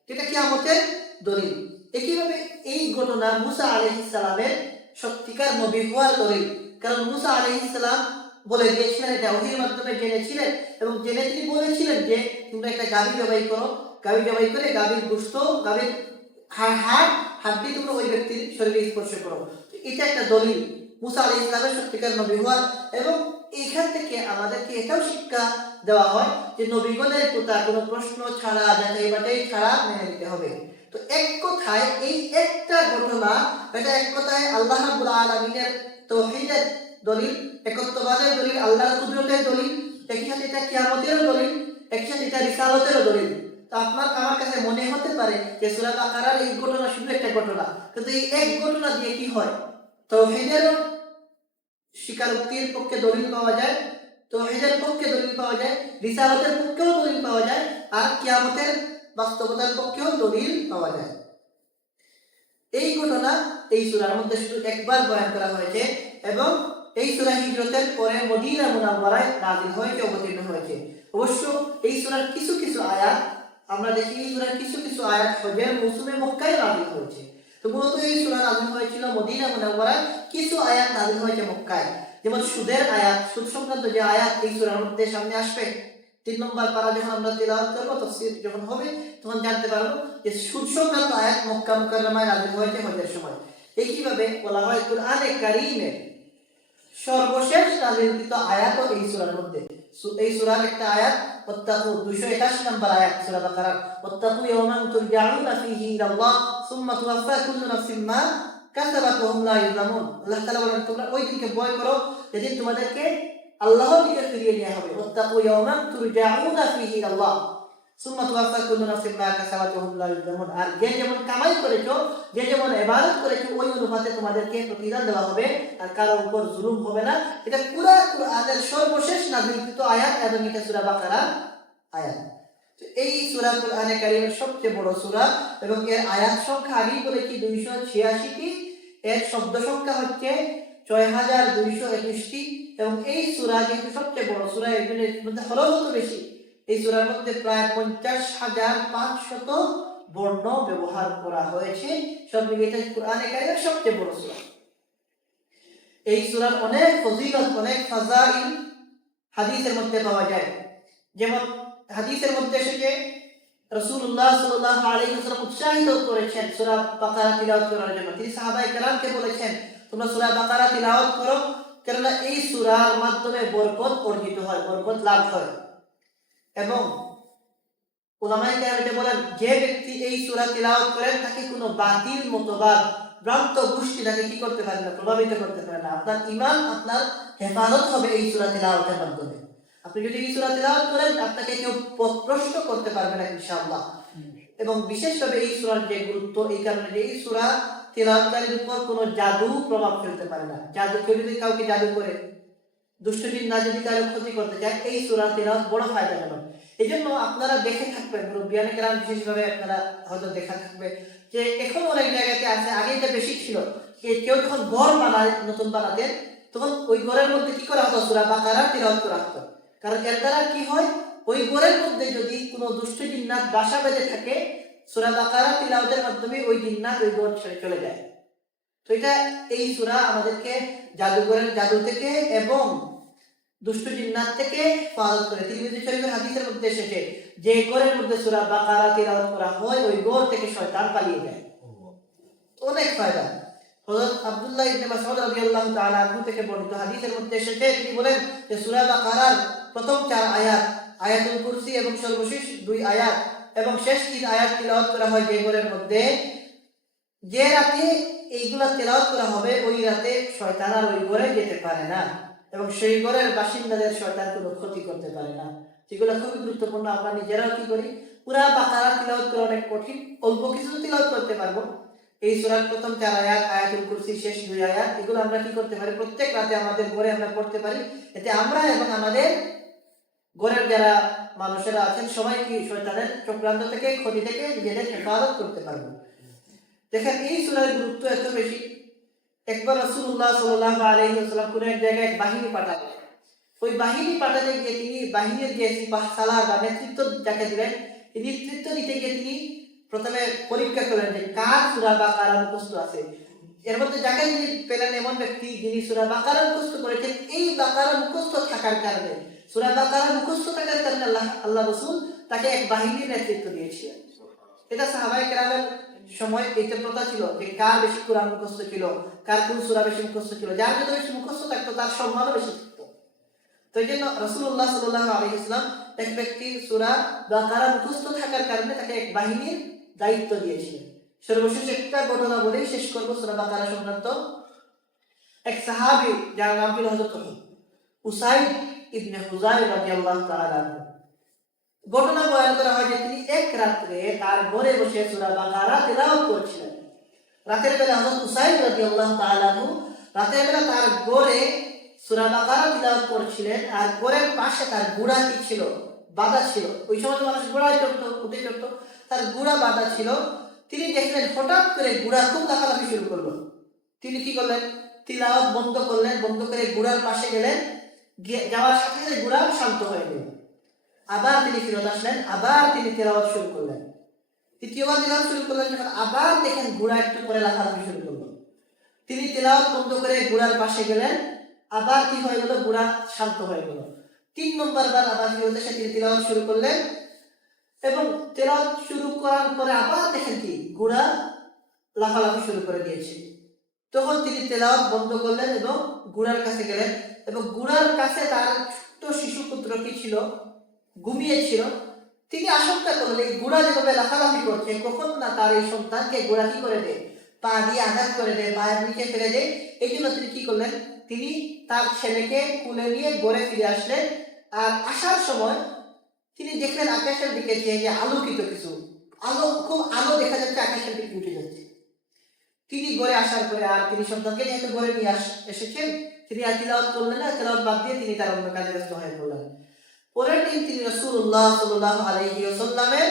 এটা কিয়ামতের দলিল। একইভাবে এই ঘটনা মুসা আলাইহিস সালামের সত্যিকার নবী হওয়ার দলিল। কারণ মুসা আলাইহিস সালাম বলে দিয়েছিলেন, এটা ওহীর মাধ্যমে জেনেছিলেন, এবং জেনে তিনি বলেছিলেন যে তোমরা একটা গাভী জবাই করো, গাভী জবাই করে গাভীর গোশত, গাভীর হাড্ডি তোমরা ওই ব্যক্তির শরীরে স্পর্শ করো। এটা একটা দলিল মুসা আলাইহিস সালামের সত্যিকার নবী হওয়ার। এবং এখান থেকে আমাদেরকে এটাও শিক্ষা দেওয়া হয় যে নবীগণের কথা কোনো প্রশ্ন ছাড়া, যাচাই বাছাই ছাড়া মেনে নিতে হবে। তো এক কথায় এই একটা ঘটনা, এটা এক কথায় আল্লাহ রাব্বুল আলামিনের তাওহীদের দলিল, একত্ববাদের দলিল, আল্লাহর কুদরতের দলিল, একই সাথে এটা কিয়ামতেরও দলিল, একই সাথে এটা রিসালাতেরও দলিল। তো আমার কাছে মনে হতে পারে যে সূরা বাকারার এই ঘটনা শুধু একটা ঘটনা, কিন্তু এই এক ঘটনা দিয়ে কি হয়, তাওহীদের স্বীকারোক্তির পক্ষে দলিল পাওয়া যায়, তাওহীদের পক্ষে দলিল পাওয়া যায়, রিসালাতের পক্ষেও দলিল পাওয়া যায়, আর কিয়ামতের বাস্তবতার পক্ষেও দলিল পাওয়া যায়। এই ঘটনা এই সূরার মধ্যে শুধু একবার বয়ান করা হয়েছে, এবং এই সূরা হিজরতের পরে মদিনা মুনাওয়ারায় নাযিল হয়েছে, অবতীর্ণ হয়েছে। অবশ্য এই সূরার কিছু কিছু আয়াত আমরা দেখি, এই সূরার কিছু কিছু আয়াত হজের মৌসুমে মক্কায় নাযিল হয়েছে। তো মূলত এই সূরা নাযিল হয়েছিল মদিনা মুনাওয়ারায়, কিছু আয়াত নাযিল হয়েছে মক্কায়। যেমন সুদের আয়াত, সুদ সংক্রান্ত যে আয়াত এই সূরার মধ্যে সামনে আসবে। 3 নম্বর পারা যখন আমরা তেলাওয়াত করব, তাফসীর যখন হবে তখন জানতে পারবো যে সুদ সংক্রান্ত আয়াত মক্কা মুকাররমায় নাযিল হয়েছে হজের সময়। একইভাবে বলা হয় কুরআনে কারীমে সর্বশেষ নাযিলকৃত আয়াতও এই সূরার মধ্যে। এই সূরার একটা আয়াত ওয়াত্তাকু 281 নম্বর আয়াত সূরা বাকারা, ওয়াত্তাকু ইয়াওমান তুরজাউনা ফীহি ইলাল্লাহ সুম্মা তুওয়াফা কুল্লু নাফসিন মা কাসাবাত ওয়া হুম লা ইউযলামুন। আল্লাহ তাআলা বলেন তোমরা ওই দিনকে ভয় করো যেদিন তোমাদেরকে আল্লাহর দিকে ফিরিয়ে নেওয়া হবে। ওয়াত্তাকু ইয়াওমান তুরজাউনা ফীহি ইলাল্লাহ সুম্মা তুওয়াফা কুল্লু নাফসিন মা কাসাবাত ওয়া হুম লা ইউযলামুন। আর যে যেমন কামাই করেছো, যে যেমন ইবাদত করেছো, ওই অনুপাতে তোমাদেরকে প্রতিদান দেওয়া হবে, আর কারো উপর জুলুম হবে না। এটা পুরো কুরআনের সর্বশেষ নাযিলকৃত আয়াত এবং এটা সূরা বাকারার আয়াত। তো এই সূরা কুরআনে কারীমের সবচেয়ে বড় সূরা এবং এর আয়াত সংখ্যা আগেই বলেছি 286টি, এর শব্দ সংখ্যা হচ্ছে 6221টি এবং এই সূরা যেহেতু সবচেয়ে বড় সূরা এর জন্য এর মধ্যে হরফ বেশি। এই সূরার মধ্যে প্রায় 50,500 বর্ণ ব্যবহার করা হয়েছে। সব মিলিয়ে এটা কুরআনে কারীমের সবচেয়ে বড় সূরা। এই সূরার অনেক ফজিলত, অনেক ফাজাইল হাদিসের মধ্যে পাওয়া যায়। যেমন হাদিসের মধ্যে এসেছে রাসূলুল্লাহ সাল্লাল্লাহু আলাইহি ওয়াসাল্লাম উৎসাহিত করেছেন সূরা বাকারা তিলাওয়াত করার জন্য। তিনি সাহাবায়ে কেরামকে বলেছেন তোমরা সূরা বাকারা তিলাওয়াত করো, কেননা এই সূরার মাধ্যমে বরকত অর্জিত হয়, বরকত লাভ হয়। এবং উলামায়ে কেরাম এটা বলেন যে ব্যক্তি এই সূরা তিলাওয়াত করেন তাকে কোনো বাতিল মতবাদ, ভ্রান্ত গোষ্ঠী তাকে কি করতে পারে না, প্রভাবিত করতে পারে না। আপনার ঈমান, আপনার হেফাজত হবে এই সূরা তিলাওয়াতের মাধ্যমে। আপনি যদি এই সূরা তিলাওয়াত করেন আপনাকে কেউ প্রশ্ন করতে পারবে না ইনশাআল্লাহ। এবং বিশেষভাবে এই সূরার যে গুরুত্ব, এই কারণে যে এই সূরা তিলাওয়াতকারীর উপর কোনো জাদু প্রভাব ফেলতে পারে না। জাদু, কেউ যদি কাউকে জাদু করে, দুষ্ট জিন যদি কারো ক্ষতি করতে চায়, এই সূরা তিলাওয়াত বড় ফায়দাজনক। এইজন্য আপনারা দেখে থাকবেন, মুরব্বিয়ানে কেরাম বিশেষভাবে আপনারা হয়তো দেখা থাকবে যে এখন অনেক জায়গাতে আছে, আগে এটা বেশি ছিল, কেউ যখন ঘর বানায়, নতুন বানাতেন, তখন ওই ঘরের মধ্যে কি করা হতো, সূরা বাকারা তিলাওয়াত করা হতো। কারণ এর দ্বারা কি হয়, ওই ঘরের মধ্যে যদি কোনো দুষ্ট জিন্নাত বাসা বেঁধে থাকে, সূরা বাকারা তিলাওয়াতের মাধ্যমে ওই জিন্নাত ওই ঘর ছেড়ে চলে যায়। তো এটা এই সূরা আমাদেরকে জাদুঘরের জাদু থেকে এবং দুষ্ট জিন্নাত থেকে হেফাজত করে। তিরমিজি শরীফের হাদিসের মধ্যে এসেছে যে ঘরের মধ্যে সূরা বাকারা তিলাওয়াত করা হয় ওই ঘর থেকে শয়তান পালিয়ে যায়। অনেক ফায়দা। হযরত আব্দুল্লাহ ইবনে মাসউদ রাদিয়াল্লাহু তাআলা আনহু থেকে বর্ণিত হাদিসের মধ্যে এসেছে, তিনি বলেন যে সূরা বাকারার প্রথম 4 আয়াত, আয়াতুল কুরসি এবং সর্বশেষ 2 আয়াত এবং শেষ 3 আয়াত তিলাওয়াত করা হয় যে ঘরের মধ্যে, যে রাতে এইগুলা তেলাওয়াত করা হবে ওই রাতে শয়তান আর ওই ঘরে যেতে পারে না এবং সেই ঘরের বাসিন্দাদের শয়তান কোনো ক্ষতি করতে পারে না। যেগুলো খুবই গুরুত্বপূর্ণ। আমরা নিজেরাও কি করি, পুরা বাকারা তিলাওয়াত করা অনেক কঠিন, অল্প কিছু তিলাওয়াত করতে পারবো। এই সূরার প্রথম 4 আয়াত, আয়াতুল কুরসি শেষ 2 আয়াত, এগুলো আমরা কি করতে পারি, প্রত্যেক রাতে আমাদের ঘরে আমরা পড়তে পারি। এতে আমরা এবং আমাদের ঘরের যারা মানুষেরা আছেন সবাই কি শয়তানের চক্রান্ত থেকে, ক্ষতি থেকে নিজেদের হেফাজত করতে পারবো। দেখেন এই সূরার গুরুত্ব এত বেশি। একবার রাসূলুল্লাহ সাল্লাল্লাহু আলাইহি ওয়াসাল্লাম কোন এক জায়গায় বাহিনী পাঠালেন। ওই বাহিনী পাঠাতে গিয়ে তিনি বাহিনীর যে সালার বা নেতৃত্ব যাকে দিলেন, এই নেতৃত্ব দিতে গিয়ে তিনি প্রথমে পরীক্ষা করলেন যে কার সূরা বাকারা মুখস্থ আছে। এর মধ্যে যাকে তিনি পেলেন এমন ব্যক্তি যিনি সূরা বাকারা মুখস্থ করেছেন। এই বাকারা মুখস্থ থাকার কারণে, সূরা বাকারা মুখস্থ থাকার কারণে আল্লাহ রাসূল তাকে এক বাহিনীর নেতৃত্ব দিয়েছিলেন। এটা সাহাবায়ে কেরামের সময় এইটা প্রথা ছিল যে কার বেশি কোরআন মুখস্থ ছিল, কার কোন সূরা বেশি মুখস্থ ছিল, যার যত বেশি মুখস্থ থাকতো তার সম্মানও বেশি থাকতো। তো এই জন্য রাসূলুল্লাহ সাল্লাল্লাহু আলাইহি ওয়াসাল্লাম এক ব্যক্তির সূরা বাকারা মুখস্থ থাকার কারণে তাকে এক বাহিনীর দায়িত্ব দিয়েছিলেন। সর্বশেষ একটা ঘটনা বলেই শেষ করবো সূরা বাকারা সংক্রান্ত। এক সাহাবী যার নাম ছিল হযরত উসাইদ ইবনে হুযায়র রাদিয়াল্লাহু তাআলা আনহু। ঘটনা বয়ান করা হয় যে তিনি এক রাত্রে তার ঘরে বসে সূরা বাকারা তিলাওয়াত করছিলেন। রাতের বেলা হযরত উসাইদ রাদিয়াল্লাহু তাআলা আনহু রাতের বেলা তার ঘরে সূরা বাকারা তিলাওয়াত করছিলেন, আর ঘরের পাশে তার ঘোড়া কি ছিল, বাঁধা ছিল। ওই সময় মানুষ ঘোড়ায় চড়তো, উঠে চড়তো, তার ঘোড়া বাঁধা ছিল। তিনি দেখলেন হঠাৎ করে ঘোড়া খুব লাফালাফি শুরু করলো। তিনি কি করলেন, তিলাওয়াত বন্ধ করলেন, বন্ধ করে ঘোড়ার পাশে গেলেন, যাওয়ার সাথে সাথে ঘোড়া শান্ত হয়ে গেল। আবার তিনি ফিরত আসলেন, আবার তিনি তেলাওয়াত শুরু করলেন। তৃতীয়বার তেলাওয়াত শুরু করলেন যখন, আবার দেখেন ঘোড়া একটু পরে লাফালাফি শুরু করলো। তিনি তেলাওয়াত বন্ধ করে ঘোড়ার পাশে গেলেন, আবার কি হয়ে গেল, ঘোড়া শান্ত হয়ে গেল। 3 নম্বর বার আবার ফিরত এসে তিনি তেলাওয়াত শুরু করলেন এবং তেলাওয়াত শুরু করার পরে আবার দেখেন কি ঘোড়া লাফালাফি শুরু করে দিয়েছে। তখন তিনি তেলাওয়াত বন্ধ করলেন এবং ঘোড়ার কাছে গেলেন এবং ঘোড়ার কাছে তার ছোট্ট শিশু পুত্র কি ছিল, ঘুমিয়েছিল। তিনি আশঙ্কা করলেন এই ঘোড়া যেভাবে লাফালাফি করছে কখন না তার এই সন্তানকে ঘোড়া কি করে দেয়, পা দিয়ে আঘাত করে দেয়, পায়ের নিচে ফেলে দেয়। এই জন্য তিনি কি করলেন, তিনি তার ছেলেকে কুলে নিয়ে ঘরে ফিরে আসলেন। আর আসার সময় তিনি দেখলেন আকাশের দিকে যে আলোকিত কিছু আলো, খুব আলো দেখা যাচ্ছে আকাশের দিকে উঠে যাচ্ছে। তিনি ঘরে আসার পরে আর তিনি সন্তানকে যেহেতু ঘরে নিয়ে এসেছেন, তিনি আর তিলাওয়াত করলেন না, তিলাওয়াত বাদ দিয়ে তিনি তার অন্য কাজে ব্যস্ত হয়ে পড়লেন। পরের দিন তিনি রাসূলুল্লাহ সাল্লাল্লাহু আলাইহি ওয়াসাল্লামের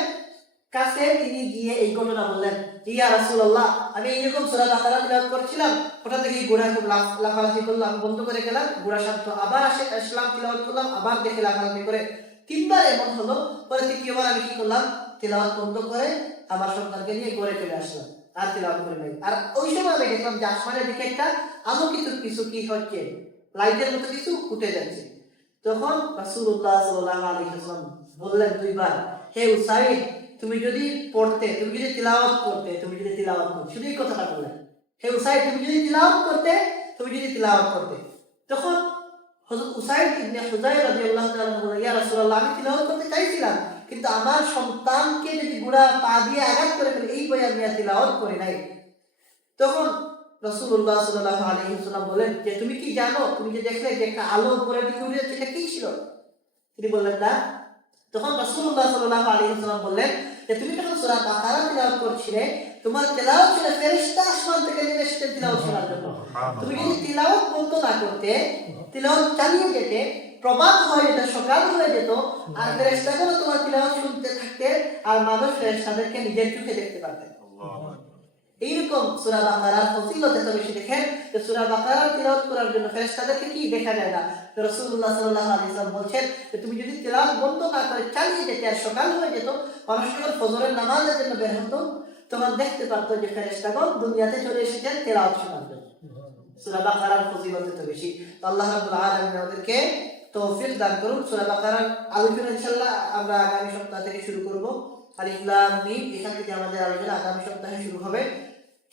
কাছে তিনি গিয়ে এই ঘটনা বললেন, ইয়া রাসূলুল্লাহ, আমি এইরকম সূরা বাকারা তিলাওয়াত করছিলাম, হঠাৎ দেখি ঘোড়া খুব লাফালাফি করলো, আমি বন্ধ করে গেলাম, ঘোড়া শান্ত, আবার আসলাম তিলাওয়াত করলাম, আবার দেখে লাফালাফি করে, তিনবার এমন হলো। পরে তৃতীয়বার আমি কি করলাম, তিলাওয়াত বন্ধ করে আমার সন্তানকে নিয়ে ঘরে চলে আসলাম, আর তিলাওয়াত করে নাই। আর ওই সময় আমি দেখলাম যে আসমানের দিকে একটা আলোকিত কিছু কি হচ্ছে, লাইটের মতো কিছু ফুটে যাচ্ছে। তখন রাসূলুল্লাহ সাল্লাল্লাহু আলাইহি ওয়াসাল্লাম বললেন দুইবার, হে উসাইদ, তুমি যদি পড়তে, তুমি যদি তিলাওয়াত করতে, তুমি যদি তিলাওয়াত করতে, শুধু এই কথাটা বললেন, হে উসাইদ, তুমি যদি তিলাওয়াত করতে, তুমি যদি তিলাওয়াত করতে। তখন হযরত উসাইদ ইবনে হুযায়র রাদিয়াল্লাহু তাআলা বললেন, ইয়া রাসূলুল্লাহ, আমি তিলাওয়াত করতে চাইছিলাম, কিন্তু আমার সন্তানকে যদি ঘোড়া পা দিয়ে আঘাত করে ফেলে এই ভয়ে আমি তিলাওয়াত করি নাই। তখন রাসূলুল্লাহ সাল্লাল্লাহু আলাইহি ওয়াসাল্লাম বলেন যে তুমি কি জানো, তুমি যে দেখলে যে একটা আলো উপরের দিকে উঠে যাচ্ছে, এটা কি ছিল? তিনি বললেন না। তখন রাসূলুল্লাহ সাল্লাল্লাহু আলাইহি ওয়াসাল্লাম বললেন যে তুমি যখন সূরা বাকারা তিলাওয়াত করছিলে, তোমার তেলাওয়াত ছিল ফেরেশতা আসমান থেকে নেমে এসেছেন তিলাওয়াত শোনার জন্য। তুমি যদি তিলাওয়াত বন্ধ না করতে, তিলাওয়াত চালিয়ে যেতে, প্রভাত হয়ে যেত, সকাল হয়ে যেত, আর ফেরেশতাগণ তোমার তিলাওয়াত শুনতে থাকতে, আর মানুষ ফেরেশতাদেরকে নিজের চোখে দেখতে পারতেন। এইরকম সূরা বাকারার ফজিলত এত বেশি দেখেন যে সূরা বাকারা তিলাওয়াত করার জন্য ফেরেশতাদেরকে কি দেখা যায় না। রাসূলুল্লাহ সাল্লাল্লাহু আলাইহি ওয়াসাল্লাম বলছেন যে তুমি যদি তিলাওয়াত বন্ধ না করে চালিয়ে যেতে, আর সকাল হয়ে যেত, মানুষ যখন ফজরের নামাজের জন্য বের হতো, তখন দেখতে পারতো যে ফেরেশতাগণ দুনিয়াতে চলে এসেছেন তিলাওয়াত শোনার জন্য। সূরা বাকারার ফজিলত এত বেশি। তো আল্লাহ রাব্বুল আলামিন আমাদেরকে তৌফিক দান করুন। সূরা বাকারার আলোচনা ইনশাআল্লাহ আমরা আগামী সপ্তাহ থেকে শুরু করব। আলিফ লাম মিম, এখান থেকে আমাদের আলোচনা আগামী সপ্তাহে শুরু হবে।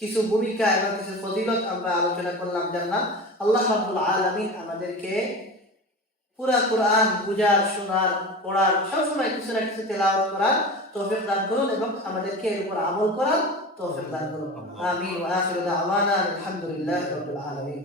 কিছু ভূমিকা এবং কিছু ফজিলত আমরা আলোচনা করলাম, জানলাম। আল্লাহ রাব্বুল আলামিন আমাদেরকে পুরা কোরআন বুঝার, শোনার, পড়ার, সবসময় কিছু না কিছু তেলাওয়াত করার তৌফিক দান করুন এবং আমাদেরকে এর উপর আমল করার তৌফিক দান করুন। আমিন। ওয়া আখিরু দাওয়ানা আলহামদুলিল্লাহি রাব্বিল আলামিন।